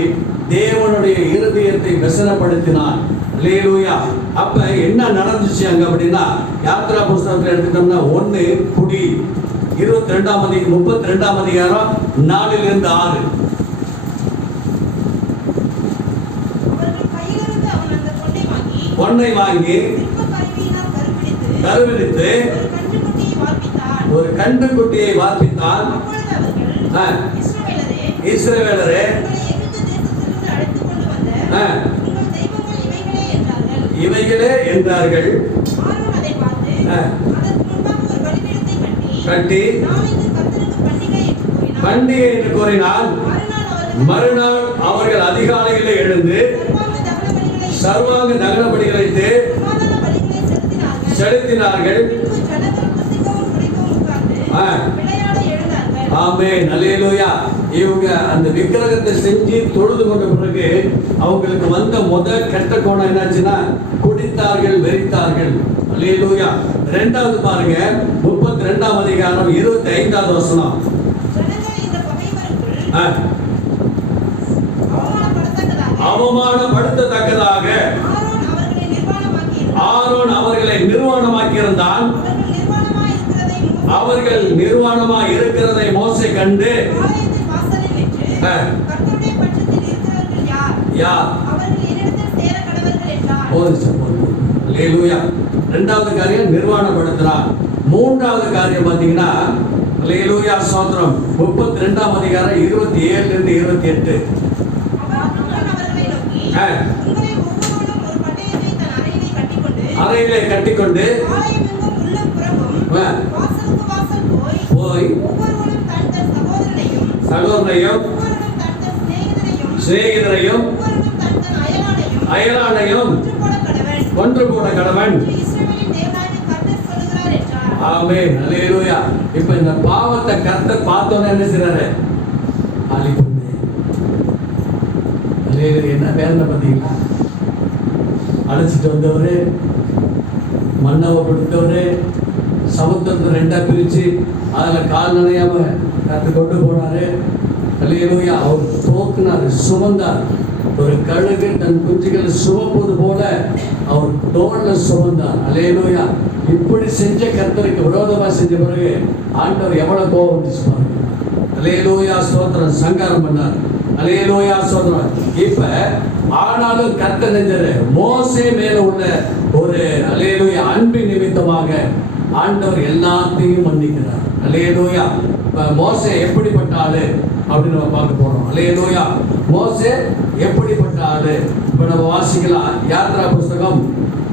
தேவனுடைய இருதயத்தை வசனப்படுத்தினான். அல்லேலூயா. அப்ப என்ன நடந்துச்சு அங்க அப்படின்னா, யாத்ரா புஸ்தகத்தை எடுத்துட்டோம்னா 1 குடி 32ஆம் அதிகாரம் 4-6. பொன்னை வாங்கி கருவிழித்து ஒரு கன்றுக்குட்டியை வார்ப்பித்தான். இஸ்ரவேலரே, இவைகளே என்றார்கள். கட்டி பண்டிகை என்று கூறினால், மறுநாள் அவர்கள் அதிகாலையிலே எழுந்து சர்வாங்க தகன பலிகளை செலுத்தினார்கள். ஆமென், அல்லேலூயா. இவங்க அந்த விக்கிரகத்தை செஞ்சு தொழுது கொண்ட பிறகு அவங்களுக்கு வந்த முதல் கெட்ட கோணம் என்னாச்சுன்னா, குடித்தார்கள், வெறித்தார்கள். அல்லேலூயா. 2வது பாருங்க, 32ஆம் அதிகாரம் 25வது வசனம். அவமானப்படுத்தத்தக்கதாக ஆரோன் அவர்களை நிர்வாணமாக்கி இருந்தான். அவர்கள் நிர்வாணமாய் இருக்கிறதை மோசே கண்டு, இரண்டாவது காரியம் நிர்வாணப்படுத்தினார். 3வது காரியம் பார்த்தீங்கன்னா, அல்லேலூயா, ஸ்தோத்திரம், 32ஆம் அதிகாரம் 27-28. அறையிலே கட்டிக்கொண்டு போய் சகோதரனையும் சிநேகிதரையும் அயலானையும் கொன்று போட கடவன். ஆமென், அல்லேலூயா. இப்ப இந்த பாவத்தை கர்த்தர் பார்த்தோன்னே என்ன செய்றாரு? என்ன வேதனை பார்த்தீங்களா? அழைச்சிட்டு வந்தவரு, மண்ணவை கொடுத்தவரு, சமுத்திரத்தை 2ஆ பிரிச்சு அதில் கால் நனையாம கத்து கொண்டு போனாரு. அல்லேலூயா. அவர் தோக்குனாரு, சுமந்தார். ஒரு கழுகு தன் குஞ்சுகளை சுமப்பது போல அவர் தோல்ல சுமந்தார். அல்லேலூயா. இப்படி செஞ்ச கர்த்தருக்கு விரோதமா செஞ்ச பிறகு ஆண்டவர் எவ்வளவு கோபம் வந்துச்சு பாருங்க. அல்லேலூயா, ஸ்தோத்திரம், சங்காரம் பண்ணார். அல்லேலூயா, ஸ்தோத்திரம். இப்ப ஆனாலும் கர்த்தர் நெஞ்சரு மோசே மேல உள்ள ஒரு அல்லேலூயா அன்பின் நிமித்தமாக ஆண்டவர் எல்லாத்தையும் மன்னிக்கிறார். அல்லேலூயா. மோசே எப்படிப்பட்ட ஆளு அப்படின்னு நம்ம பார்க்க போறோம். அல்லேலூயா. மோசே எப்படிப்பட்ட ஆளு? இப்ப நம்ம வாசிக்கலாம். யாத்ரா புஸ்தகம்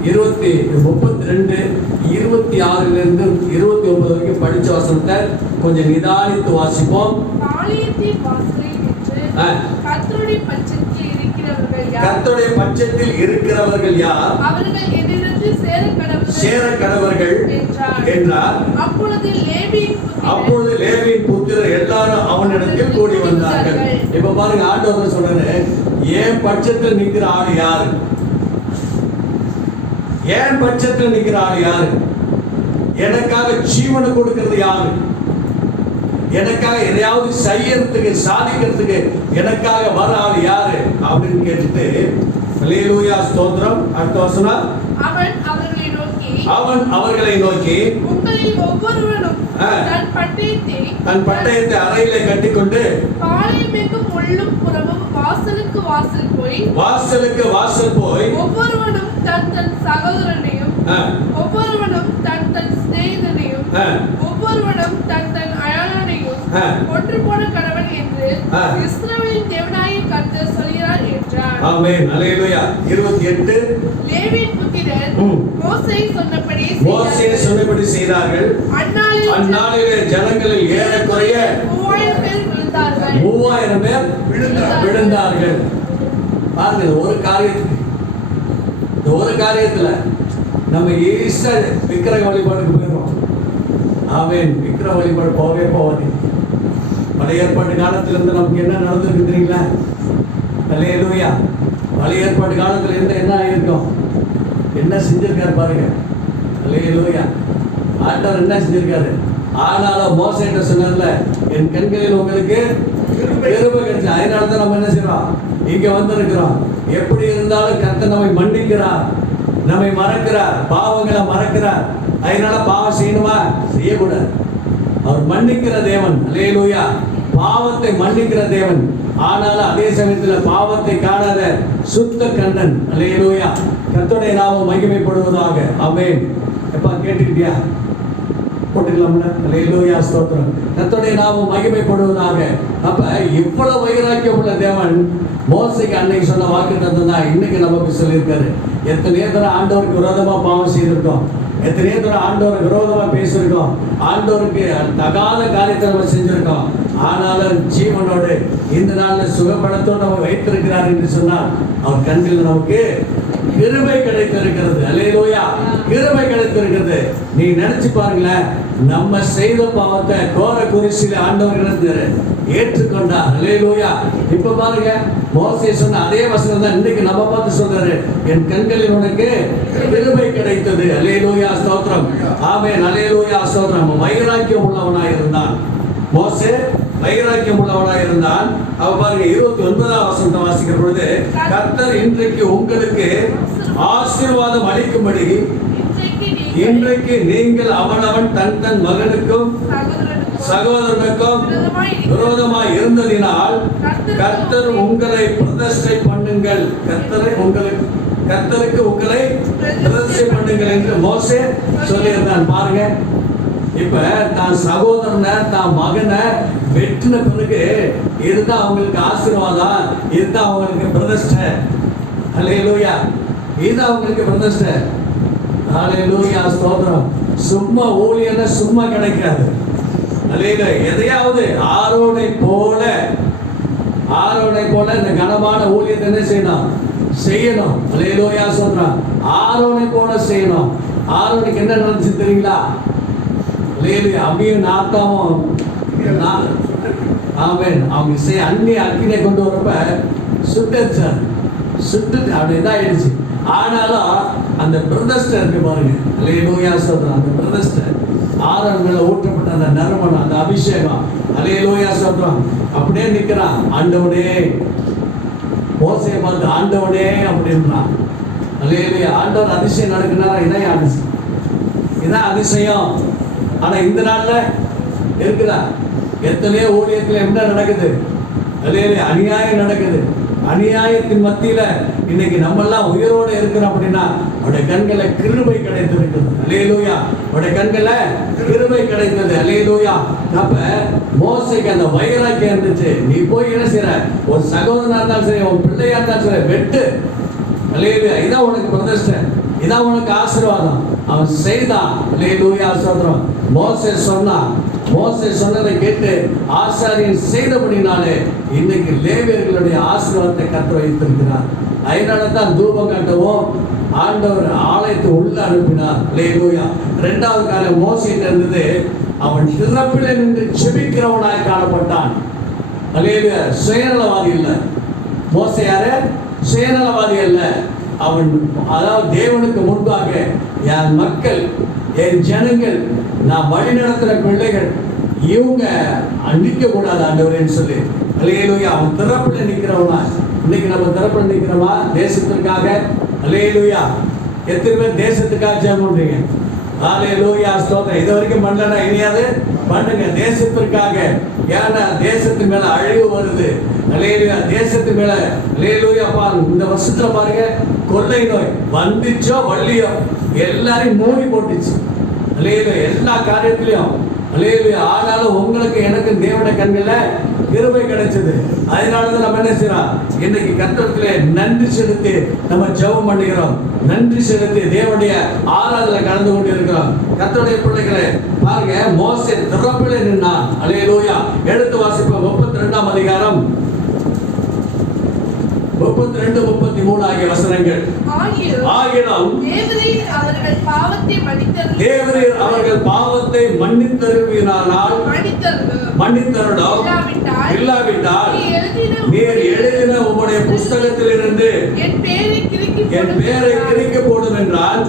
32:32-26 வரைக்கும் படிச்ச வசனத்தை கொஞ்சம் நிதானித்து வாசிப்போம். கர்த்தருடைய பட்சத்தில் இருக்கிற கர்த்தருடைய பட்சத்தில் இருக்கிறவர்கள் யார்? அவர்கள் என்னிடத்தில் சேர கடவர்கள் என்றார். அப்பொழுது லேவியின் புத்திரர் எல்லாரும் அவனிடத்தில் கூடி வந்தார்கள். இப்ப பாருங்க, ஆண்டவர் சொல்றாரு, ஏன் பட்சத்தில் நிக்கிற ஆள் யாரு? ஏன் பட்சத்தில் நிக்கிற ஆள் யாரு? எனக்காக ஜீவனை கொடுக்கிறது யாரு? எனக்காக எதையாவது செய்யறதுக்கு, சாதிக்கிறதுக்கு எனக்காக வர ஆள் யாரு அப்படின்னு கேட்டுட்டு, அல்லேலூயா ஸ்தோத்திரம். அடுத்த வசனம், அவன் அவர்களை நோக்கி உங்களில் ஒவ்வொருவனும் தன் பட்டயத்தை அறையிலே கட்டிக்கொண்டு பாளையமெங்கும் உள்ளும் புறமும் வாசலுக்கு வாசல் போய் ஒவ்வொருவனும் தன் சகோதரனையும் ஒவ்வொருவனும் தன் சிநேகிதனையும் ஒவ்வொருவனும் தன் அயலானையும் ஒன்று போன கடவன் என்று இஸ்ரவேலின் தேவனாகிய கர்த்தர் சொல்கிறார் என்றார். ஆமென். அல்லேலூயா. 28 லேவியின் புத்திரர் மோசே சொன்னபடி செய்தார்கள். அந்நாளிலே ஜனங்களில் ஏறக்குறைய 3000 பேர் விழுந்தார்கள். பாருங்க, ஒரு காரியத்துல நம்ம ஈஸியா விக்கிரக வழிபாடுக்கு போயிடுறோம். ஆமென். விக்கிரக வழிபாடு போகவே போவாது. பழைய ஏற்பாட்டு காலத்திலிருந்து நமக்கு என்ன நடந்திருக்கு தெரியுங்களா? அல்லேலூயா. பழைய ஏற்பாட்டு காலத்துல இருந்து என்ன ஆயிருக்கும், என்ன செஞ்சிருக்காரு பாருங்க. அல்லேலூயா. ஆண்டவர் என்ன செஞ்சிருக்காரு? ஆனாலும் மோசேட்ட சொன்னார்ல, என் கண்களில் உங்களுக்கு கிருபை கிடைச்சு. அதனால தான் நம்ம என்ன செய்யறோம், இங்க வந்திருக்கிறோம். எப்படி இருந்தாலும் கர்த்தர் நம்மை மன்னிக்கிறார், நம்மை மறக்கிறார், பாவங்களை மறக்கிறார். அதனால பாவம் செய்யணுமா? செய்யக்கூடாது. அவர் மன்னிக்கிற தேவன். அல்லேலூயா. பாவத்தை மன்னிக்கிற தேவன். ஆனாலும் அதே சமயத்தில் பாவத்தை காணாத சுத்த கண்ணன். அல்லேலூயா. கர்த்தருடைய நாமம் மகிமைப்படுவதாக. ஆமென். எப்பா கேட்டுக்கிட்டியா? போட்டுக்கலாம்ல. அல்லேலூயா ஸ்தோத்திரம். கர்த்தருடைய நாமம் மகிமைப்படுவதாக. அப்ப இவ்வளவு வைராக்கியம் உள்ள தேவன் மோசேக்கு அன்னைக்கு சொன்ன வாக்குத்தத்தம் தான் இன்னைக்கு நமக்கு சொல்லியிருக்காரு. எத்தனையோ தடவை ஆண்டவருக்கு விரோதமா பாவம் செய்திருக்கோம், எத்தனையோ தடவை ஆண்டவருக்கு விரோதமா பேசியிருக்கோம், ஆண்டவருக்கு தகாத காரியத்தை நம்ம செஞ்சிருக்கோம். ஆனாலும் ஜீவனோடு இந்த நாள்ல சுகப்படத்தோடு நம்ம வைத்திருக்கிறார் என்று சொன்னால் அவர் கண்ணில் நமக்கு கிருபை கிடைத்திருக்கிறது. அல்லேலூயா. கிருபை கிடைத்திருக்கிறது. நீ நினைச்சு பாருங்களேன், நம்ம செய்த பாவத்தை கோர குறிச்சில ஆண்டவர் ஏற்றுக்கொண்டார். அல்லேலூயா. இப்ப பாருங்க, மோசே சொன்ன அதே வசனம் தான் இன்னைக்கு நம்ம பார்த்து சொல்றாரு, என் கண்களில் உனக்கு கிருபை கிடைத்தது. அல்லேலூயா ஸ்தோத்திரம். ஆமென். அல்லேலூயா ஸ்தோத்திரம். வைராக்கியம் உள்ளவனாய் இருந்தான் மோசே, வைராக்கியம் உள்ளவனாய் இருந்தான். அவ பாருங்க 29ஆம் வசனத்தை வாசிக்கிற பொழுது, கர்த்தர் இன்றைக்கு உங்களுக்கு ஆசீர்வாதம் அளிக்கும்படி இன்றைக்கு நீங்கள் அவனவன் தன் மகனுக்கும் சகோதரனுக்கும் விரோதமாய் இருந்ததினால் கர்த்தர் உங்களை பிரதிஷ்டை பண்ணுங்கள், கர்த்தருக்கு உங்களை பிரதிஷ்டை பண்ணுங்கள் என்று மோசே சொல்லியிருந்தான். பாருங்க, இப்ப தான் சகோதரனை தான் மகனை வெற்றின பிறகு இதுதான் அவங்களுக்கு ஆசீர்வாதம், இதுதான் அவங்களுக்கு பிரதிஷ்டை. அல்லேலூயா. இது அவங்களுக்கு பிரதிஷ்டை. அல்லேலூயா ஸ்தோத்திரம். சும்மா ஊழியர்னா சும்மா கிடைக்காது. அல்லேலூயா. எதையாவது ஆரோனை போல இந்த கனமான ஊழியத்தை என்ன செய்யணும். அல்லேலூயா சொல்றான். ஆரோனை போல செய்யணும். ஆரோனுக்கு என்ன நடந்துச்சு தெரியுங்களா? அபியும் நாத்தாவும் அவங்க அன்னி அக்கினை கொண்டு வரப்ப சுட்டு அப்படி இதாயிடுச்சு. ஆனாலும் அந்த பிரதிஷ்டை இருக்கு பாருங்க. அல்லேலூயா சொல்றான். அந்த பிரதிஷ்டை ஆரோன் மேல ஊற்றப்பட்ட அந்த நறுமணம், அந்த அபிஷேகம். அல்லேலூயா சொல்றான். அப்படியே நிக்கிறான். ஆண்டவனே, மோசேயை பார்த்து ஆண்டவனே அப்படின்றான். அல்லேலூயா. ஆண்டவர் அதிசயம் நடக்குனா இதான் அதிசயம், இதான் அதிசயம். ஆனா இந்த நாள்ல இருக்குதா? எத்தனையோ ஊழியத்துல என்ன நடக்குது? அல்லேலூயா. அநியாயம் நடக்குது. அநியாயத்தின் மத்தியில இன்னைக்கு நம்ம எல்லாம் உயிரோடு இருக்கிறோம் அப்படின்னா அவருடைய கண்களை கிருபை கிடைத்திருக்கிறது. அல்லேலூயா. அவருடைய கண்களை கிருபை கிடைத்தது. அல்லேலூயா. அப்ப மோசேக்கு அந்த வைராக்கியம் இருந்துச்சு. நீ போய் என்ன செய்யற, ஒரு சகோதரனா இருந்தாலும் சரி, ஒரு பிள்ளையா இருந்தாலும் சரி, வெட்டு. அல்லேலூயா. இதான் உனக்கு பிரதிஷ்டை, இதான் உனக்கு ஆசீர்வாதம். அவன் செய்தான். அல்லேலூயா சொல்றோம். மோசே சொன்னான், மோசே சொன்னதை கேட்டு ஆசாரியன் செய்தபடினாலே இன்னைக்கு லேவியர்களுடைய ஆசீர்வாதத்தை கர்த்தர் வைத்திருக்கிறார். அதனால தான் தூபம் காட்டவும் ஆண்டவர் ஆலயத்தை உள்ள அனுப்பினார். அல்லேலூயா. இரண்டாவது காரியம் மோசேட்ட இருந்தது, அவன் திறப்பிலே நின்று செபிக்கிறவனாய் காணப்பட்டான். அல்லேலூயா. சுயநலவாதி இல்லை மோசே. யாரு? சுயநலவாதி அல்ல. அவன் அதாவது தேவனுக்கு முன்பாக என் மக்கள், என் ஜனங்கள், நான் வழி நடத்துகிற பிள்ளைகள், இவங்க நிற்க கூடாது ஆண்டவரேன்னு சொல்லி அல்லேலூயா. அவன் திறப்பில் நிற்கிறவனா. இன்னைக்கு நம்ம திறப்பில் நிற்கிறோமா தேசத்திற்காக? அல்லேலூயா. எத்தனை பேர் தேசத்துக்காக ஜெபம் பண்றீங்க? அல்லேலூயா, ஸ்தோத்திரம். இது வரைக்கும் பண்ணலன்னா இனியாவது பண்ணுங்க தேசத்திற்காக. ஏன்னா தேசத்து மேல அழிவு வருது. அல்லேலூயா. தேசத்து மேல அல்லேலூயா. இந்த வருஷத்துல பாருங்க, கொள்ளை நோய் வந்துச்சோ வள்ளியோ எல்லாரையும் மூடி போட்டுச்சு. அல்லேலூயா. எல்லா காரியத்திலையும் அல்லேலூயா. ஆனாலும் உங்களுக்கு எனக்கு தேவனுடைய கண்கள்ல கிருபை கிடைச்சது. அதனாலதான் நம்ம என்ன செய்யறோம், இன்னைக்கு கர்த்தரிடத்திலே நன்றி செலுத்தி நம்ம ஜெபம் பண்ணுகிறோம். நன்றி செலுத்தி தேவனுடைய ஆராதனை கலந்து கொண்டு இருக்கிறோம். கர்த்தருடைய பிள்ளைகளே பாருங்க, மோசே திறப்பிலே நின்னான். அல்லேலூயா. எடுத்து வாசிப்போம் 32ஆம் அதிகாரம் 32, 33 ஆகிய வசனங்கள். ஆகிலும் தேவரீர் அவர்கள் அவர்கள் பாவத்தை மன்னித்தருளினால் மன்னித்தருளும். இல்லாவிட்டால் நீர் எழுதின உம்முடைய புஸ்தகத்திலிருந்து என் பெயரை கிறுக்கி போடும் என்றால்,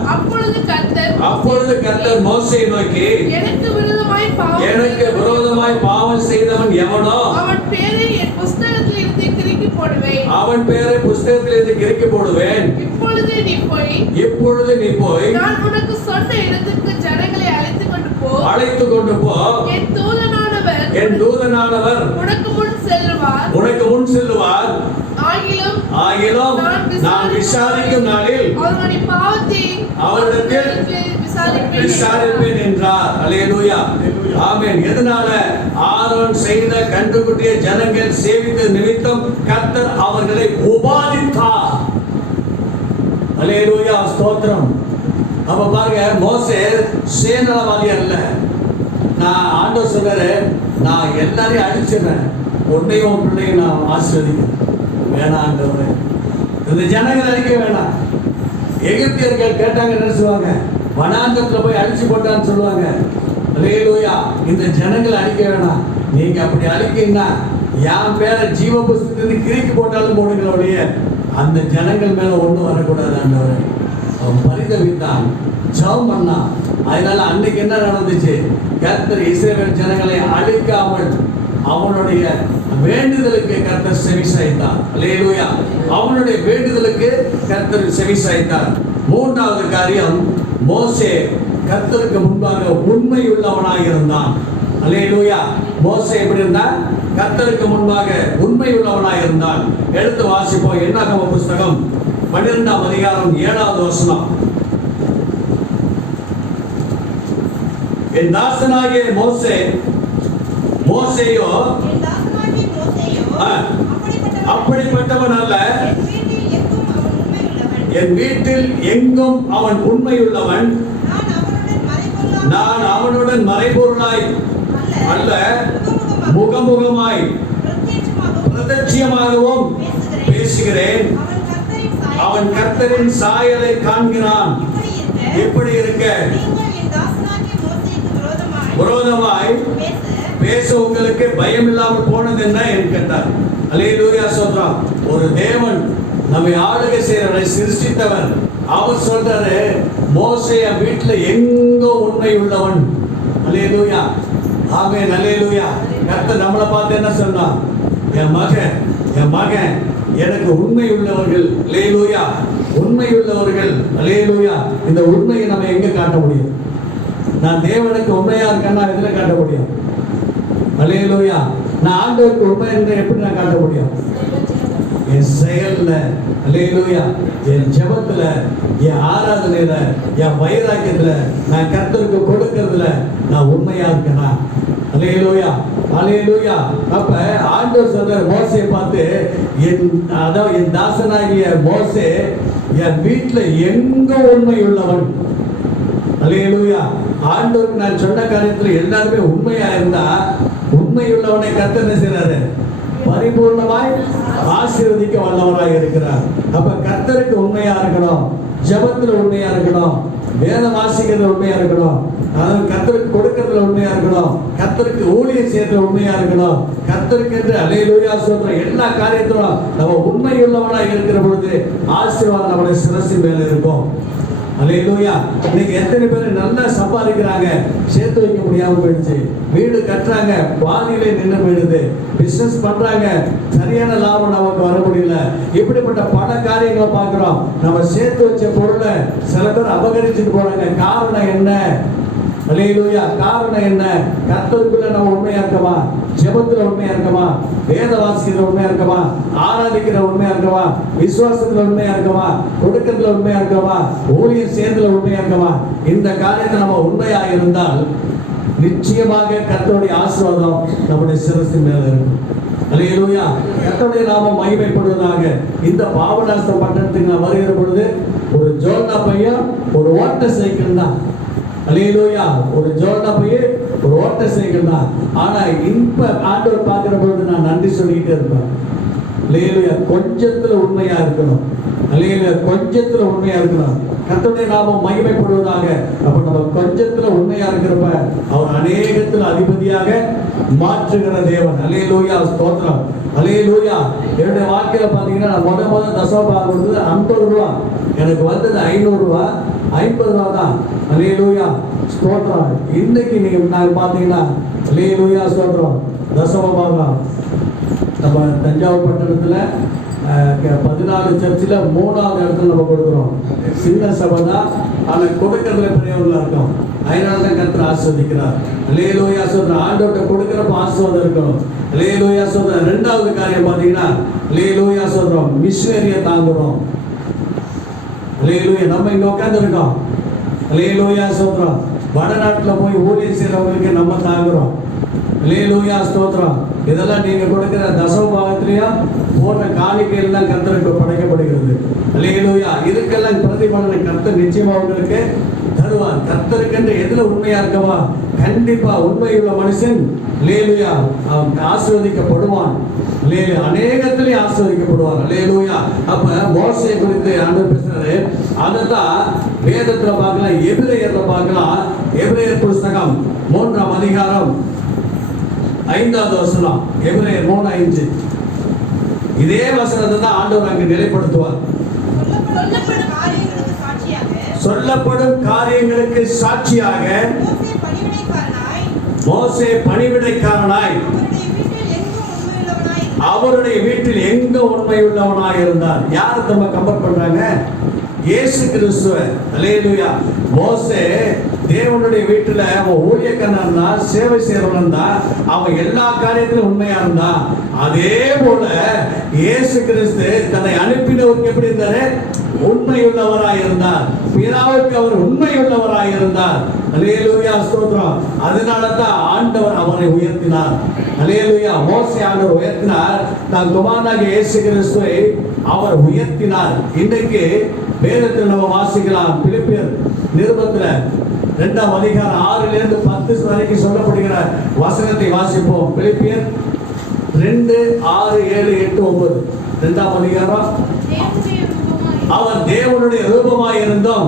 அப்பொழுது கர்த்தர் மோசேயை நோக்கி, எனக்கு விரோதமாய் பாவம் செய்தவன் எவனோ அவன் பெயரை புஸ்தகத்திலிருந்து கிறுக்கி போடுவேன். இப்பொழுது நீ போய் நான் உனக்கு சொன்ன இடத்துக்கு ஜனங்களை அழைத்து கொண்டு போ. என் தூதனானவர் உனக்கு முன் செல்லுவார். ஆகிலும் நான் விசாரிக்கும் நாளில் அவரிடத்தில் விசாரிப்பேன் என்றார். அல்லேலூயா. ஆமென். எதனால? ஆரோன் செய்த கன்றுக்குட்டியை ஜனங்கள் சேவித்த நிமித்தம் கர்த்தர் அவர்களை உபாதித்தார். அல்லேலூயா, ஸ்தோத்திரம். அப்ப பாருங்க, மோசே சுயநலவாதி அல்ல. நான் ஆண்டவர் சொல்றாரு, நான் எல்லாரையும் அழிச்சிடுறேன், உன்னையும் பிள்ளையும் நான் ஆசீர்வதிக்கிறேன். வேணாம் ஆண்டவரே, இந்த ஜனங்கள் அழிக்க வேணாம். எகிப்தியர்கள் கேட்டாங்க, என்ன சொல்லுவாங்க? வனாந்தரத்துல போய் அழிச்சு போட்டான்னு சொல்லுவாங்க. அல்லேலூயா. இந்த ஜனங்களை அழிக்க வேணாம். நீங்க அப்படி அழிக்கீங்கன்னா என் பேரை ஜீவ புஸ்தகத்திலிருந்து கிறுக்கி போட்டாலும் போடுங்கள ஒழிய அந்த ஜனங்கள் மேல ஒன்றும் வரக்கூடாது ஆண்டவரே. அவன் பரிதவித்தான், ஜெபம் பண்ணான். அதனால அன்னைக்கு என்ன நடந்துச்சு? கர்த்தர் இஸ்ரவேல் ஜனங்களை அழிக்காமல் அவனுடைய வேண்டுதலுக்கு கர்த்தர் செவிசாய்த்தார். அல்லேலூயா. அவனுடைய வேண்டுதலுக்கு கர்த்தர் செவிசாய்த்தார். மூன்றாவது காரியம், மோசே கர்த்தருக்கு முன்பாக உண்மை உள்ளவனாக இருந்தான். அல்லேலூயா. மோசே எப்படி இருந்தான்? கர்த்தருக்கு முன்பாக உண்மை உள்ளவனாக இருந்தான். எடுத்து வாசிப்போம். என்னாகம புஸ்தகம் 12ஆம் அதிகாரம் 7வது வசனம். என் தாசனாகிய மோசேயோ அப்படிப்பட்டவன் அல்ல, என் வீட்டில் எங்கும் அவன் உண்மையுள்ளவன். நான் அவனுடன் மறைபொருளாய் அல்ல, முகமுகமாய் பிரத்யட்சமாகவும் பேசுகிறேன். அவன் கர்த்தரின் சாயலை காண்கிறான். இப்படி இருக்க விரோதமாய் பேச உங்களுக்கு பயம் இல்லாமல் போனது என்ன என்று கேட்டார். அல்லேலூயா, ஸ்தோத்திரம். ஒரு தேவன் நம்மை ஆளுகை செய்யறவரை சிருஷ்டித்தவர். அவர் சொல்றாரு, மோசே வீட்டுல எங்கோ உண்மை உள்ளவன். அல்லேலூயா. ஆமென். அல்லேலூயா. கர்த்தர் நம்மளை பார்த்து என்ன சொன்னார்? என் மகன் எனக்கு உண்மை உள்ளவர்கள். அல்லேலூயா. உண்மை உள்ளவர்கள். அல்லேலூயா. இந்த உண்மையை நம்ம எங்க காட்ட முடியும்? நான் தேவனுக்கு உண்மையா இருக்கேன்னா எதுல காட்ட முடியும்? அல்லேலூயா. நான் ஆண்டவருக்கு உண்மை என்று எப்படி நான் காட்ட முடியும்? என் செயல்ல. அல்லேலூயா. என் ஜெபத்துல, என் ஆராதனையில, என் வைராக்கியத்துல, நான் கர்த்தருக்கு கொடுக்கறதுல நான் உண்மையா இருக்கேனா? அல்லேலூயா. அல்லேலூயா. அப்ப ஆண்டவர் சொல்ற மோசேயை பார்த்து, என் தாசனாகிய மோசே என் வீட்டுல எங்க உண்மை உள்ளவன். அல்லேலூயா. ஆண்டவருக்கு நான் சொன்ன காரியத்துல எல்லாருமே உண்மையா இருந்தா உண்மையுள்ளவனை கர்த்தர் என்ன செய்றாரு? பரிபூர்ணமாய் ஆசீர்வதிக்க வல்லவராய் இருக்கிறார். அப்ப கர்த்தருக்கு உண்மையா இருக்கணும், ஜெபத்துல உண்மையா இருக்கணும், வேதம் வாசிக்கிறதுல உண்மையா இருக்கணும், அதாவது கர்த்தருக்கு கொடுக்கறதுல உண்மையா இருக்கணும், கர்த்தருக்கு ஊழியம் செய்யறதுல உண்மையா இருக்கணும், கர்த்தருக்கு என்று அல்லேலூயா சொல்ற எல்லா காரியத்திலும் நம்ம உண்மையுள்ளவனா இருக்கிற பொழுது ஆசீர்வாதம் நம்முடைய சிரசின் மேல இருக்கும். அல்லேலூயா. இன்னைக்கு எத்தனை பேர் நல்லா சம்பாதிக்கிறாங்க, சேர்த்து வைக்க முடியாம போயிடுச்சு. வீடு கட்டுறாங்க, பாதியிலே நின்று போயிடுது. பிசினஸ் பண்றாங்க, சரியான லாபம் நமக்கு வர முடியல. இப்படிப்பட்ட பல காரியங்களை பார்க்கிறோம். நம்ம சேர்த்து வச்ச பொருளை சில பேர் அபகரிச்சுட்டு போறாங்க. காரணம் என்ன? அல்லேலூயா. காரணம் என்ன? கர்த்தருக்குள்ள நம்ம உண்மையா இருக்கமா, ஜெபத்துல உண்மையா இருக்கமா, வேத வாசிக்கிறதுல உண்மையா இருக்கமா, ஆராதிக்கிற உண்மையா இருக்கமா, விசுவாசத்துல உண்மையா இருக்கமா, கொடுக்கறதுல உண்மையா இருக்கமா, ஊழியம் சேர்ந்ததுல உண்மையா இருக்கமா? இந்த காரியத்தை நம்ம உண்மையா இருந்தால் நிச்சயமாக கர்த்தருடைய ஆசீர்வாதம் நம்முடைய சிரசின் மேல இருக்கும். அல்லேலூயா. கர்த்தருடைய நாமம் மகிமைப்படுவதாக. இந்த பாபநாச பட்டணத்துக்கு நான் வருகிற பொழுது ஒரு ஜோல்னா பையன் ஒரு ஓட்டர் சைக்கிள் தான். அல்லேலூயா. ஒரு ஜோல்னா பையன் ஒரு ஓட்டர் சைக்கிள் தான். ஆனா இப்ப ஆண்டவர் பார்க்கிற பொழுது நான் நன்றி சொல்லிக்கிட்டே இருப்பேன். அல்லேலூயா. கொஞ்சத்துல உண்மையா இருக்கணும். அல்லேலூயா. கொஞ்சத்துல உண்மையா இருக்கணும். கர்த்தருடைய நாமம் மகிமைப்படுவதாக. அப்ப நம்ம கொஞ்சத்துல உண்மையா இருக்கிறப்ப அவர் அநேகத்துல அதிபதியாக மாற்றுகிற தேவன். அல்லேலூயா. ஸ்தோத்திரம். அல்லேலூயா. என்னுடைய வாழ்க்கையில பாத்தீங்கன்னா நான் முதல் தசமபாகம் கொடுத்தது 50 ரூபா. எனக்கு வந்தது 500 ரூபா, 50 ரூபா தான். அல்லேலூயா. ஸ்தோத்திரம். இன்னைக்கு நீங்க நாங்க பாத்தீங்கன்னா அல்லேலூயா ஸ்தோத்திரம். தசமபாகம் நம்ம தஞ்சாவூர் பட்டணத்துல 14 சர்ச்சில் 3வது இடத்துல நம்ம கொடுக்குறோம். சின்ன சபை தான், ஆனால் கொடுக்கறதுல பெரியவர்களா இருக்கும். அதனால தான் கர்த்தர் ஆசீர்வதிக்கிறார். அல்லேலூயா சொல்றேன். ஆண்டவர்கிட்ட கொடுக்குறப்ப ஆசீர்வாதம் இருக்கணும். அல்லேலூயா சொல்றேன். 2வது காரியம் பார்த்தீங்கன்னா அல்லேலூயா சொல்றோம், மிஷனரியை தாங்குறோம். அல்லேலூயா. நம்ம இங்க உட்காந்துருக்கோம். அல்லேலூயா சொல்றோம். வடநாட்டில் போய் ஊழியம் செய்யறவங்களுக்கு நம்ம தாங்குறோம். அல்லேலூயா ஸ்தோத்திரம். இதெல்லாம் நீங்க கொடுக்கிற தசம பாகத்திலேயா போன்ற காணிக்கைகள் தான் கர்த்தருக்கு படைக்கப்படுகிறது. அல்லேலூயா. இதுக்கெல்லாம் பிரதிபலனை கர்த்தர் நிச்சயமா உங்களுக்கு தருவார். கர்த்தருக்கு எதுல உண்மையா இருக்கவா கண்டிப்பா உண்மையுள்ள மனுஷன் அல்லேலூயா அவன் ஆசீர்வதிக்கப்படுவான். அல்லேலூயா. அநேகத்திலே ஆசீர்வதிக்கப்படுவார். அல்லேலூயா. அப்ப மோசேயை குறித்து ஆண்டவர் பேசுறாரு. அதைத்தான் வேதத்துல பார்க்கலாம், எபிரேயர்ல பார்க்கலாம். எபிரேயர் புஸ்தகம் 3ஆம் அதிகாரம் 5வது வசனம். எபிரேயர் 3:5. இதே வசனத்தை தான் ஆண்டவர் அங்கு நிலைப்படுத்துவார். சொல்லப்படும் காரியங்களுக்கு சாட்சியாக மோசே பணிவிடைக்காரனாய் அவருடைய வீட்டில் எங்க உண்மையுள்ளவனாய் இருந்தார். யார் நம்ம கம்பேர் பண்றாங்க? இயேசு கிறிஸ்துவை. அல்லேலூயா. மோசே தேவனுடைய வீட்டுல அவன் ஊழியக்காரனா இருந்தா, சேவை செய்யறவன் இருந்தா, அவன் எல்லா காரியத்திலும் உண்மையா இருந்தான். அதே போல இயேசு கிறிஸ்து தன்னை அனுப்பினவருக்கு எப்படி இருந்தாரு? உண்மையுள்ளவராய் இருந்தார். பிதாவுக்கு அவர் உண்மையுள்ளவராய் இருந்தார். அல்லேலூயா ஸ்தோத்திரம். அதனால தான் ஆண்டவர் அவரை உயர்த்தினார். அல்லேலூயா. மோசே ஆண்டவர் உயர்த்தினார். நான் குமாரனாகிய இயேசு கிறிஸ்துவை அவர் உயர்த்தினார். இன்றைக்கு வேதத்தில் நம்ம வாசிக்கலாம். பிலிப்பியர் நிருபத்துல 2ஆம் அதிகாரம் 6லிருந்து 10 வரைக்கும் சொல்லப்படுகிற வசனத்தை வாசிப்போம். பிலிப்பியர் 2, 6, 7, 8, 9. 2ஆம் அதிகாரம். அவர் தேவனுடைய ரூபமாய் இருந்தோம்,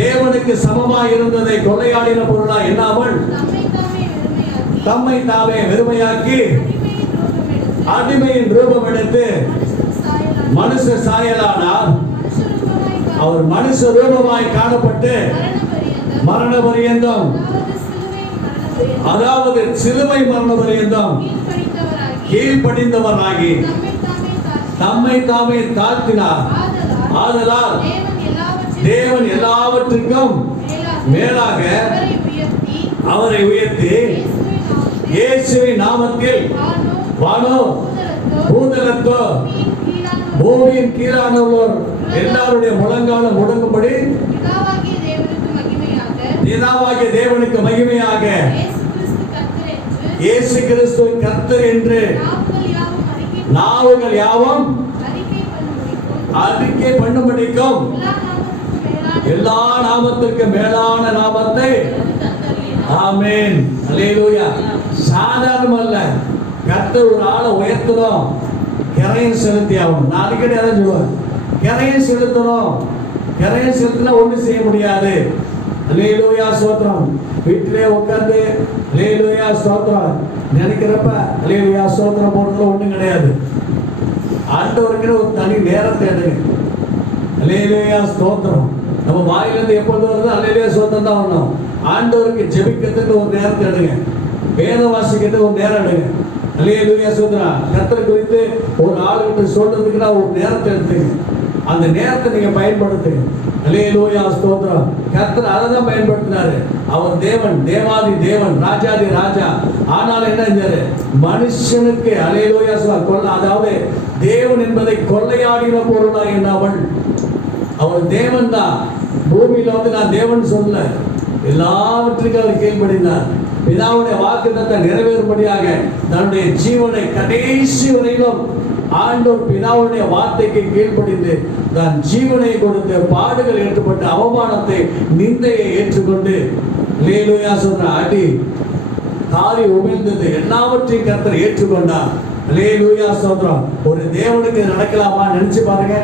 தேவனுக்கு சமமாய் இருந்ததை கொள்ளையாடின பொருளாய் எண்ணாமல் தம்மை தாமே வெறுமையாக்கி அடிமையின் ரூபம் எடுத்து மனுஷ சாயலானார். அவர் மனுஷ ரூபமாய் காணப்பட்டு மரண பரியந்தம், அதாவது சிலுவை மரண பரியந்தம் கீழ்ப்படிந்தவராகி தம்மை தாமே தாழ்த்தினார். ஆதலால் தேவன் எல்லாவற்றுக்கும் மேலாக அவரை உயர்த்தி இயேசுவின் நாமத்தில் வானோ பூதலத்தோ பூமியின் கீழானவர் எல்லாருடைய முழங்காலும் முடங்கும்படி பிதாவாகிய தேவனுக்கு மகிமையாக இயேசு கிறிஸ்து கர்த்தர் என்று நாவுகள் யாவும் அறிக்கை பண்ணும்படிக்கும் எல்லா நாமத்திற்கும் மேலான நாமத்தை. ஆமென். அல்லேலூயா. சாதாரணம் அல்ல. கர்த்தர் ஒரு ஆளை உயர்த்தணும், கிரையம் செலுத்தி ஆகணும். நான் அடிக்கடி அதான் சொல்லுவேன், கிரையம் செலுத்தணும். கிரையம் செலுத்தினா ஒன்றும் செய்ய முடியாது. அல்லேலூயா ஸ்தோத்திரம். வீட்டிலே உட்கார்ந்து அல்லேலூயா ஸ்தோத்திரம் நினைக்கிறப்ப அல்லேலூயா ஸ்தோத்திரம் போடுறதுல ஒன்றும் கிடையாது. ஆண்டவருக்கு ஒரு தனி நேரத்தை எடுங்க. அல்லேலூயா ஸ்தோத்திரம். நம்ம வாயிலிருந்து எப்பொழுது வருது அல்லேலூயா ஸ்தோத்திரம் தான் வரணும். ஆண்டவருக்கு ஜெபிக்கிறதுக்கு ஒரு நேரத்தை எடுங்க. வேத வாசிக்கிறதுக்கு ஒரு நேரம் எடுங்க. அல்லேலூயா ஸ்தோத்திரம். கர்த்தர் குறித்து ஒரு ஆளுகிட்ட சொல்றதுக்குன்னா ஒரு நேரத்தை எடுத்துங்க. அந்த நேரத்தை நீங்க பயன்படுத்துங்க. அல்லேலூயா ஸ்தோத்திரம். கர்த்தர் அதை தான் பயன்படுத்தினாரு. அவர் தேவன், தேவாதி தேவன், ராஜாதி ராஜா. ஆனால் என்ன செஞ்சாரு? மனுஷனுக்கு அல்லேலூயா கொள்ள, அதாவது தேவன் என்பதை கொள்ளையாடின பொருளா என்னவள். அவர் தேவன் தான். பூமியில வந்து நான் தேவன் சொல்ல, எல்லாவற்றுக்கும் அவர் கீழ்ப்படிந்தார். பிதாவுடைய வாக்குத்தத்தத்தை நிறைவேறும்படியாக தன்னுடைய ஜீவனை கடைசி வரையிலும் ஆண்டவர் பிதாவுடைய வார்த்தைக்கு கீழ்ப்படிந்து தன் ஜீவனை கொடுத்து பாடுகள் ஏற்றுப்பட்டு அவமானத்தை நிந்தையை ஏற்றுக்கொண்டு அல்லேலூயா சொல்ற அடி தாரி உமிழ்ந்தது எல்லாவற்றையும் கர்த்தர் ஏற்றுக்கொண்டார். அல்லேலூயா ஸ்தோத்திரம். ஒரு தேவனுக்கு நடக்கலாமா நினைச்சு பாருங்க.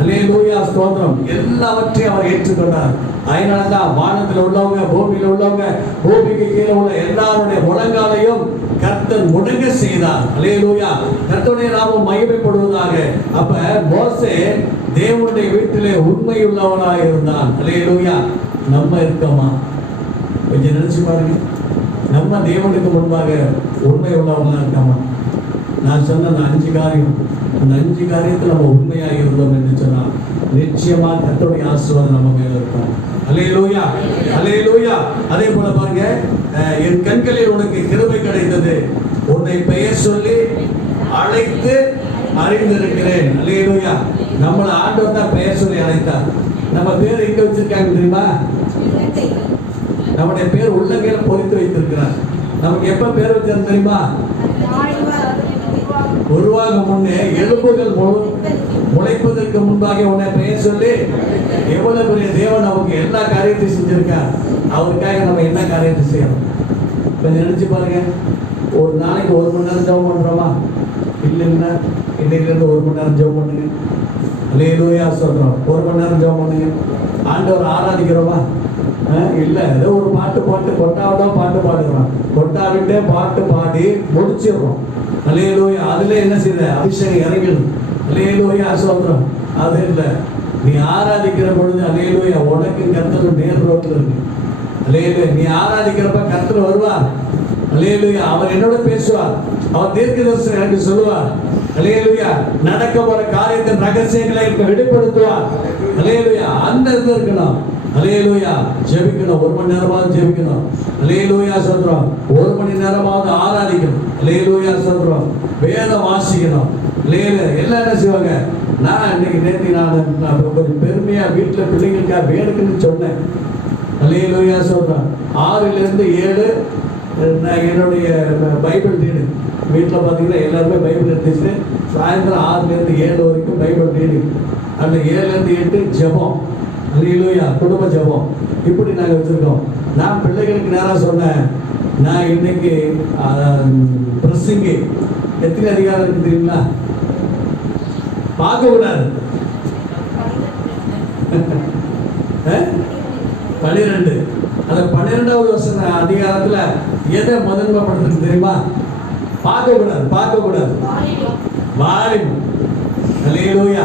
அல்லேலூயா ஸ்தோத்திரம். எல்லாவற்றையும் அவர் ஏற்றுக்கொண்டார். அதனாலதான் வானத்தில் உள்ளவங்க, பூமியில் உள்ளவங்க, பூமிக்கு கீழே உள்ள எல்லாருடைய முழங்காலையும் கர்த்தர் முடங்க செய்தார். அல்லேலூயா. கர்த்தருடைய நாமம் மகிமைப்படுவதாக. அப்ப மோசே தேவனுடைய வீட்டிலே உண்மையுள்ளவனாக இருந்தான். அல்லேலூயா. நம்ம இருக்கோமா? கொஞ்சம் நினைச்சு பாருங்க. நம்ம தேவனுக்கு முன்பாக உண்மை உள்ளவங்களா இருக்கோமா? நான் சொன்ன அந்த 5 காரியம், அந்த 5 காரியத்தில் நம்ம உண்மையாக இருந்தோம் என்று சொன்னால் நிச்சயமா கர்த்தருடைய ஆசீர்வாதம் நம்ம மேல இருக்கும். அல்லேலூயா, அல்லேலூயா. அதே போல பாருங்க, என் கண்களில் உனக்கு கிருபை கிடைத்தது, உன்னை பெயர் சொல்லி அழைத்து அறிந்திருக்கிறேன். அல்லேலூயா. நம்மளை ஆண்டவர் தான் பெயர் சொல்லி அழைத்தார். நம்ம பேர் எங்க வச்சிருக்காங்க தெரியுமா? நம்முடைய பேர் உள்ளங்கையில பொறித்து வைத்திருக்கிறார். நமக்கு எப்ப பேர் வச்சிருந்தோம் தெரியுமா? உருவாக முன்னே எலும்புகள் முளைப்பதற்கு முன்பாக உன்னை பெயர் சொல்லி. எவ்வளவு பெரிய தேவன் நமக்கு எல்லா காரியத்தையும் செஞ்சிருக்கார். அவருக்காக நம்ம என்ன காரியத்தை செய்யணும் கொஞ்சம் நினைச்சு பாருங்க. ஒரு நாளைக்கு 1 மணி நேரம் ஜெபம் பண்றோமா? இல்லைன்னா இன்னைக்கு இருந்து 1 மணி நேரம் ஜெபம் பண்ணுங்க. அல்லேலூயா சொல்றோம். 1 மணி நேரம் ஜெபம் பண்ணுங்க. ஆண்டவர் ஆராதிக்கிறோமா? இல்ல, ஏதோ ஒரு பாட்டு பாட்டு கொட்டாவிட பாட்டு பாடுகிறோம். கொட்டாவிட்டே பாட்டு பாடி முடிச்சிடுறோம். அல்லேலூயா. அதுல என்ன செய்யற? அபிஷேகம் இறங்கிடும். அல்லேலூயா சொல்றோம். அது இல்ல, நீ ஆராதிக்கிற பொழுது அல்லேலூயா உனக்கு கர்த்தர் நேர் ரோட்டில் இருக்கு. அல்லேலூயா. நீ ஆராதிக்கிறப்ப கர்த்தர் வருவார். அல்லேலூயா. அவர் என்னோட பேசுவார். அவர் தீர்க்கதரிசனம் எனக்கு சொல்லுவார். அல்லேலூயா. நடக்க போற காரியத்தின் ரகசியங்களை வெளிப்படுத்துவார். அல்லேலூயா. அந்த இது இருக்கணும். அல்லேலூயா. ஜெபிக்கணும். 1 மணி நேரமாவது ஜெபிக்கணும். அல்லேலூயா சொல்றோம். 1 மணி நேரமாவது ஆராதிக்கணும். அல்லேலூயா சொல்றோம். வேதம் வாசிக்கணும். அல்லேலூயா. எல்லாம் என்ன செய்வாங்க? நான் இன்னைக்கு நேற்று நான் கொஞ்சம் பெருமையா வீட்டில் பிள்ளைங்களுக்காக வேணுக்குன்னு சொன்னேன். அல்லேலூயா சொல்றேன். 6லிருந்து 7 நான் என்னுடைய பைபிள் ரீடு வீட்டில் பார்த்தீங்கன்னா எல்லாருமே பைபிள் எடுத்துச்சு. சாயந்தரம் 6லிருந்து 7 வரைக்கும் பைபிள் ரீடிங். அந்த 7லிருந்து 8 ஜெபம். அல்லேலூயா. குடும்ப ஜெபம். இப்படி நாங்கள் வச்சிருக்கோம். நான் பிள்ளைகளுக்கு நேராக சொன்னேன், நான் இன்னைக்கு பிரசங்கி எத்தனை அதிகாரம் இருக்கு தெரியுங்களா? பார்க்க கூடாது. 12. அந்த 12வது வசன அதிகாரத்துல எதை முதன்மைப்படுத்துறது தெரியுமா? பார்க்க கூடாது, பார்க்க கூடாது. வாலிபம். அல்லேலூயா.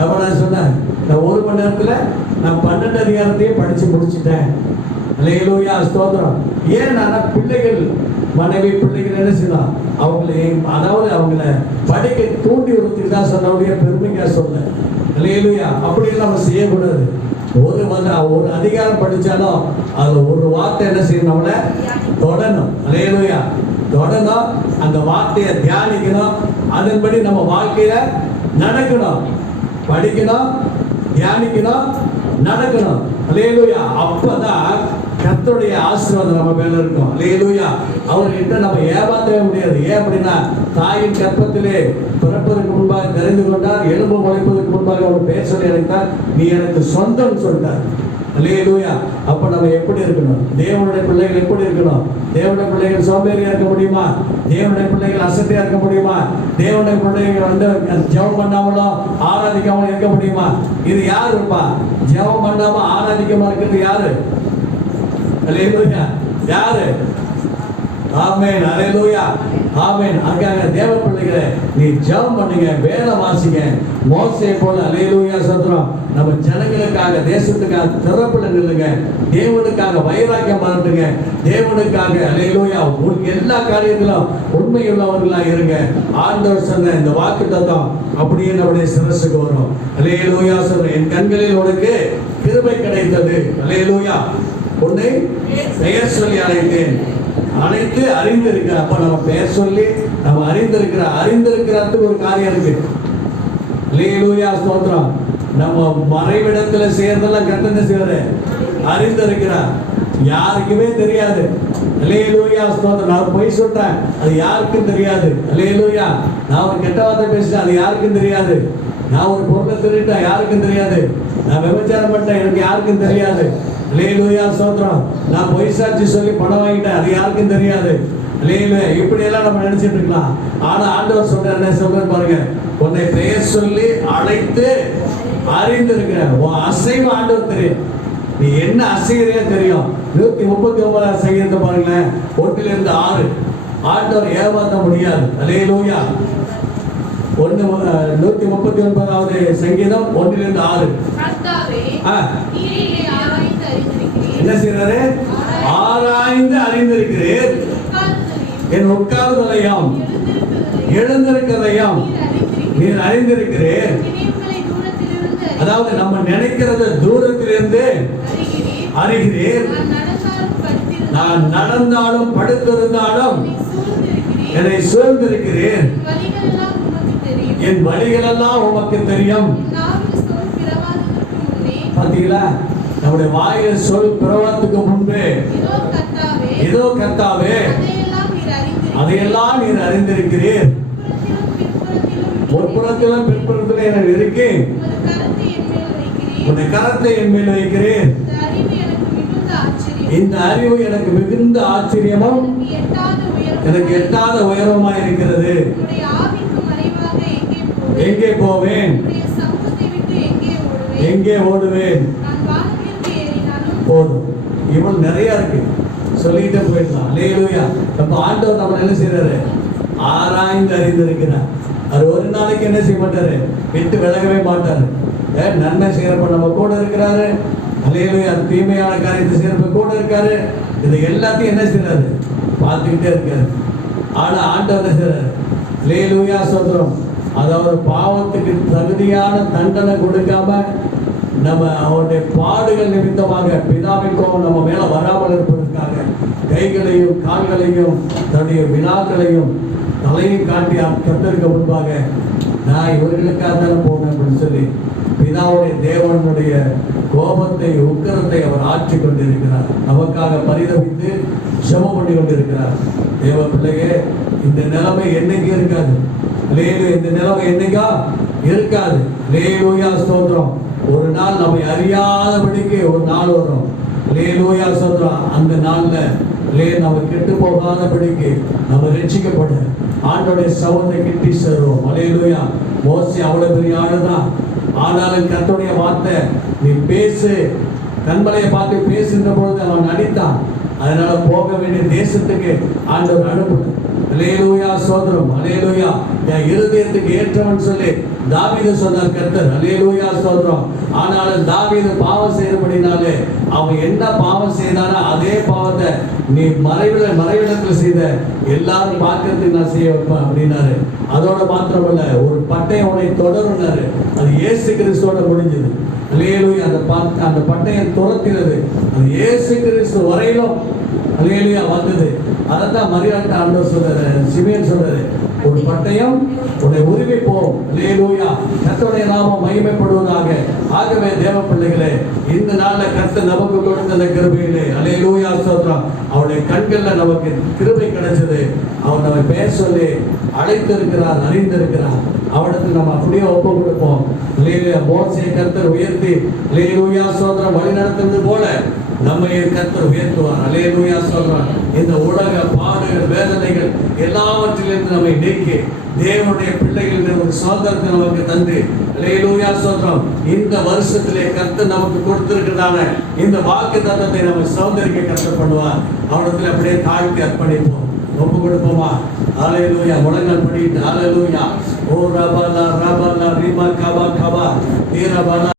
அப்ப நான் சொன்னேன், நான் 1 மணி நேரத்துல நான் 12 அதிகாரத்தையும் படிச்சு முடிச்சுட்டேன். அல்லேலூயா ஸ்தோத்திரம். ஏன் நான் பிள்ளைகள் மனைவி பிள்ளைகள் என்ன செய்யலாம்? அதாவது அவங்கள படிக்க தூண்டி விடுறதுக்கு தான் சொன்னவுடைய பெருமைக்காக சொல்ல. அல்லேலூயா. அப்படி நம்ம செய்யக்கூடாது. ஒரு அதிகாரம் படிச்சாலும் அதுல ஒரு வார்த்தை என்ன செய்யணும்? நம்மள தொடணும். அல்லேலூயா. தொடணும். அந்த வார்த்தையை தியானிக்கணும். அதன்படி நம்ம வாழ்க்கையில நடக்கணும். படிக்கணும், தியானிக்கணும், நடக்கணும். அல்லேலூயா. அப்பதான் கர்த்தருடைய ஆசீர்வாதம் நம்ம மேல இருக்கும். அல்லேலூயா. அவர்கிட்ட நம்ம ஏமாற்றவே முடியாது. ஏன் அப்படின்னா தாயின் கர்ப்பத்திலே பிறப்பதற்கு முன்பாக தெரிந்து கொண்டார், எலும்பு முளைப்பதற்கு முன்பாக அவர் பேர் சொல்லி அழைத்தார், நீ எனக்கு சொந்தம் சொல்லிட்டார். அல்லேலூயா. அப்ப நம்ம எப்படி இருக்கணும்? தேவனுடைய பிள்ளைகள் எப்படி இருக்கணும்? தேவனுடைய பிள்ளைகள் சோம்பேறியா இருக்க முடியுமா? தேவனுடைய பிள்ளைகள் அசட்டையா இருக்க முடியுமா? தேவனுடைய பிள்ளைகள் வந்து ஜெபம் பண்ணாமலோ ஆராதிக்காமலும் இருக்க முடியுமா? இது யாரு இருப்பா? ஜெபம் பண்ணாம ஆராதிக்காம இருக்கிறது யாரு? அல்லேலூயா. யாரு? ஆமென். அல்லேலூயா. ஆமென். அதுக்காக தேவ பிள்ளைகளே, நீ ஜெபம் பண்ணுங்க, வேத வாசிங்க. மோசே போல அல்லேலூயா சொல்றோம். நம்ம ஜனங்களுக்காக, தேசத்துக்காக திறப்புல நில்லுங்க. தேவனுக்காக வைராக்கியம் மாறுங்க. தேவனுக்காக அல்லேலூயா உங்களுக்கு எல்லா காரியத்திலும் உண்மையுள்ளவர்களா இருங்க. ஆண்டவர் சொன்ன இந்த வாக்குத்தத்தம் அப்படியே நம்முடைய சிரசுக்கு வரும். அல்லேலூயா சொல்றேன். என் கண்களில் உனக்கு கிருபை கிடைத்தது. அல்லேலூயா. உன்னை பெயர் சொல்லி அழைத்தேன். அனைத்து அறிந்திருக்கிற. அப்ப நம்ம பெயர் சொல்லி நம்ம அறிந்திருக்கிறதுக்கு ஒரு காரியம் இருக்கு. அல்லேலூயா ஸ்தோத்திரம். நம்ம மறைவிடத்துல செய்யறதெல்லாம் கர்த்தர் செய்வாரு. அறிந்திருக்கிறார். யாருக்குமே தெரியாது. அல்லேலூயா ஸ்தோத்திரம். நான் பொய் சொல்றேன், அது யாருக்கும் தெரியாது. அல்லேலூயா. நான் ஒரு கெட்ட வார்த்தை பேசிட்டேன், அது யாருக்கும் தெரியாது. நான் ஒரு பொருளை திருட்டேன், யாருக்கும் தெரியாது. நான் விபச்சாரம் பண்ணிட்டேன், எனக்கு யாருக்கும் தெரியாது. அல்லேலூயா ஸ்தோத்திரம். நான் பொய் சாட்சி சொல்லி பணம் வாங்கிட்டேன், அது யாருக்கும் தெரியாது. அல்லேலூயா. இப்படி எல்லாம் நம்ம நினைச்சிட்டு இருக்கலாம். ஆனா ஆண்டவர் சொல்றார், என்ன சொல்றாரு பாருங்க, உன்னை பெயர் சொல்லி அழைத்து அறிந்திருக்கிற. உன் அசைவு ஆண்டவர் தெரியும். நீ என்ன அசைகிறே தெரியும். 139 சங்கீதத்தை பாருங்களேன், 1-6. ஆண்டவர் ஏமாற்ற முடியாது. அல்லேலூயா. 139வது சங்கீதம் 1-6. என்ன செய்யறாரு? ஆராய்ந்து அறிந்திருக்கிறேன். என் உட்கார்தலையும் எழுந்திருக்கிறதையும் நீர் அறிந்திருக்கிறேன். அதாவது நம்ம நினைக்கிறத தூரத்திலிருந்து அறிகிறேன். நான் நடந்தாலும் படுத்திருந்தாலும் என்னை சூழ்ந்திருக்கிறேன். என் வழிகளெல்லாம் உமக்கு தெரியும். பாத்தீங்களா? நம்முடைய வாயில் சொல் பிறவாத்துக்கு முன்பே இதோ கர்த்தாவே அதையெல்லாம் நீர் அறிந்திருக்கிறீர். முற்புறத்திலும் பிற்புறத்திலும் எனக்கு இருக்கேன். உன்னை கரத்தை என் மேல் வைக்கிறேன். இந்த அறிவு எனக்கு மிகுந்த ஆச்சரியமும் எனக்கு எட்டாத உயரமாய் இருக்கிறது. எங்கே போவேன்? எங்கே ஓடுவேன்? போதும். இவன் நிறைய இருக்கு, சொல்லிட்டே போயிடலாம். அல்லேலூயா. அப்ப ஆண்டவர் நம்ம என்ன செய்யறாரு? ஆராய்ந்து அறிந்திருக்கிறார். அவர் ஒரு நாளைக்கு என்ன செய்ய மாட்டாரு? விட்டு விலகவே மாட்டாரு. நன்மை செய்யறப்ப நம்ம கூட இருக்கிறாரு. அல்லேலூயா. தீமையான காரியத்தை செய்யறப்ப கூட இருக்காரு. இது எல்லாத்தையும் என்ன செய்யறாரு? பார்த்துக்கிட்டே இருக்காரு. ஆனா ஆண்டவர் என்ன செய்யறாரு? அல்லேலூயா சொல்றோம். அதாவது பாவத்துக்கு தகுதியான தண்டனை கொடுக்காம நம்ம அவருடைய பாடுகள் நிமித்தமாக பிதாவின் கோபம் நம்ம மேல வராமல் இருப்பதற்காக கைகளையும் கால்களையும் தன்னுடைய வினாக்களையும் தலையும் காட்டி கர்த்தருக்கு முன்பாக நான் இவர்களுக்காக தானே போனேன் அப்படின்னு சொல்லி பிதாவுடைய தேவனுடைய கோபத்தை உக்கிரத்தை அவர் ஆட்சி கொண்டிருக்கிறார். நமக்காக பரிதவித்து ஜெபம் பண்ணி கொண்டிருக்கிறார். தேவ பிள்ளையே, இந்த நிலைமை என்னைக்கு இருக்காது. இந்த நிலைமை என்னைக்கா இருக்காது. அல்லேலூயா ஸ்தோத்திரம். ஒரு நாள் நம்மை அறியாதபடிக்கு ஒரு நாள் வரும். அல்லேலூயா ஸ்தோத்திரம். அந்த நாள்ல நம்ம கெட்டு போகாதபடிக்கு நம்ம ரட்சிக்கப்பட ஆண்டோடைய சவுண்டை கிட்டி சேருவோம். அல்லேலூயா. மோசே அவ்வளவு பெரிய ஆளுதான். ஆனாலும் கர்த்தருடைய வார்த்தை, நீ பேசு, கண்மலையை பார்த்து பேசுகின்ற பொழுது அவன் நடித்தான். அதனால போக வேண்டிய தேசத்துக்கு ஆண்டவர் அனுப்புனார். அல்லேலூயா ஸ்தோத்திரம். அல்லேலூயா. என் இருதயத்துக்கு ஏற்றவன் சொல்லி தாவீது சொன்னார் கர்த்தர். அல்லேலூயா ஸ்தோத்திரம். ஆனாலும் தாவீது பாவம் செய்தபடினாலே அவன் என்ன பாவம் செய்தானோ அதே பாவத்தை நீ மறைவிடத்தில் செய்த எல்லாரும் பார்க்கறதுக்கு நான் செய்ய வைப்பேன் அப்படின்னாரு. அதோட மாத்திரமல்ல, ஒரு பட்டயம் உன்னை தொடருன்னாரு. அது இயேசு கிறிஸ்துவோட முடிஞ்சது. அல்லேலூயா. அந்த பட்டயம் துரத்தினது அது இயேசு கிறிஸ்து வரையிலும் அல்லேலூயா வந்தது. அதைத்தான் மரியாதை ஆண்டவர் சொல்றாரு, சிமியன் சொல்றாரு, ஒரு பட்டயம் உன்னை உருவி போம். அல்லேலூயா, கர்த்தருடைய நாமம் மகிமைப்படுவதாக. ஆகவே தேவ பிள்ளைகளே, இந்த நாள்ல கர்த்தர் நமக்கு கொடுத்த அந்த கிருபையிலே அல்லேலூயா ஸ்தோத்திரம். அவருடைய கண்கள்ல நமக்கு கிருபை கிடைச்சது. அவர் நம்மை பேர் சொல்லி அழைத்திருக்கிறார், அறிந்திருக்கிறார். அவனுக்கு நம்ம அப்படியே ஒப்பு கொடுப்போம். அல்லேலூயா, மோசேயை கர்த்தர் உயர்த்தி அல்லேலூயா ஸ்தோத்திரம் வழி நடத்துவது போல நம்மை கர்த்தர் உயர்த்துவார். அல்லேலூயா ஸ்தோத்திரம். இந்த உலக பாடுகள், வேதனைகள் எல்லாவற்றிலிருந்து நம்மை நீக்கி தேவனுடைய பிள்ளைகளின் ஒரு சுதந்திரத்தை நமக்கு தந்து அல்லேலூயா ஸ்தோத்திரம். இந்த வருஷத்திலே கர்த்தர் நமக்கு கொடுத்திருக்கிறதான இந்த வாக்கு தத்தத்தை நம்ம சுதந்திரிக்க கர்த்தர் பண்ணுவார். அவனத்தில் அப்படியே தாழ்த்தி அர்ப்பணிப்போம், ஒப்பு கொடுப்போமா? ஹல்லேலூயா, முழங்கால் படிட்டு ஹல்லேலூயா. ஓ ரபலா ரபலா ரிமா கபா கபா தீரபலா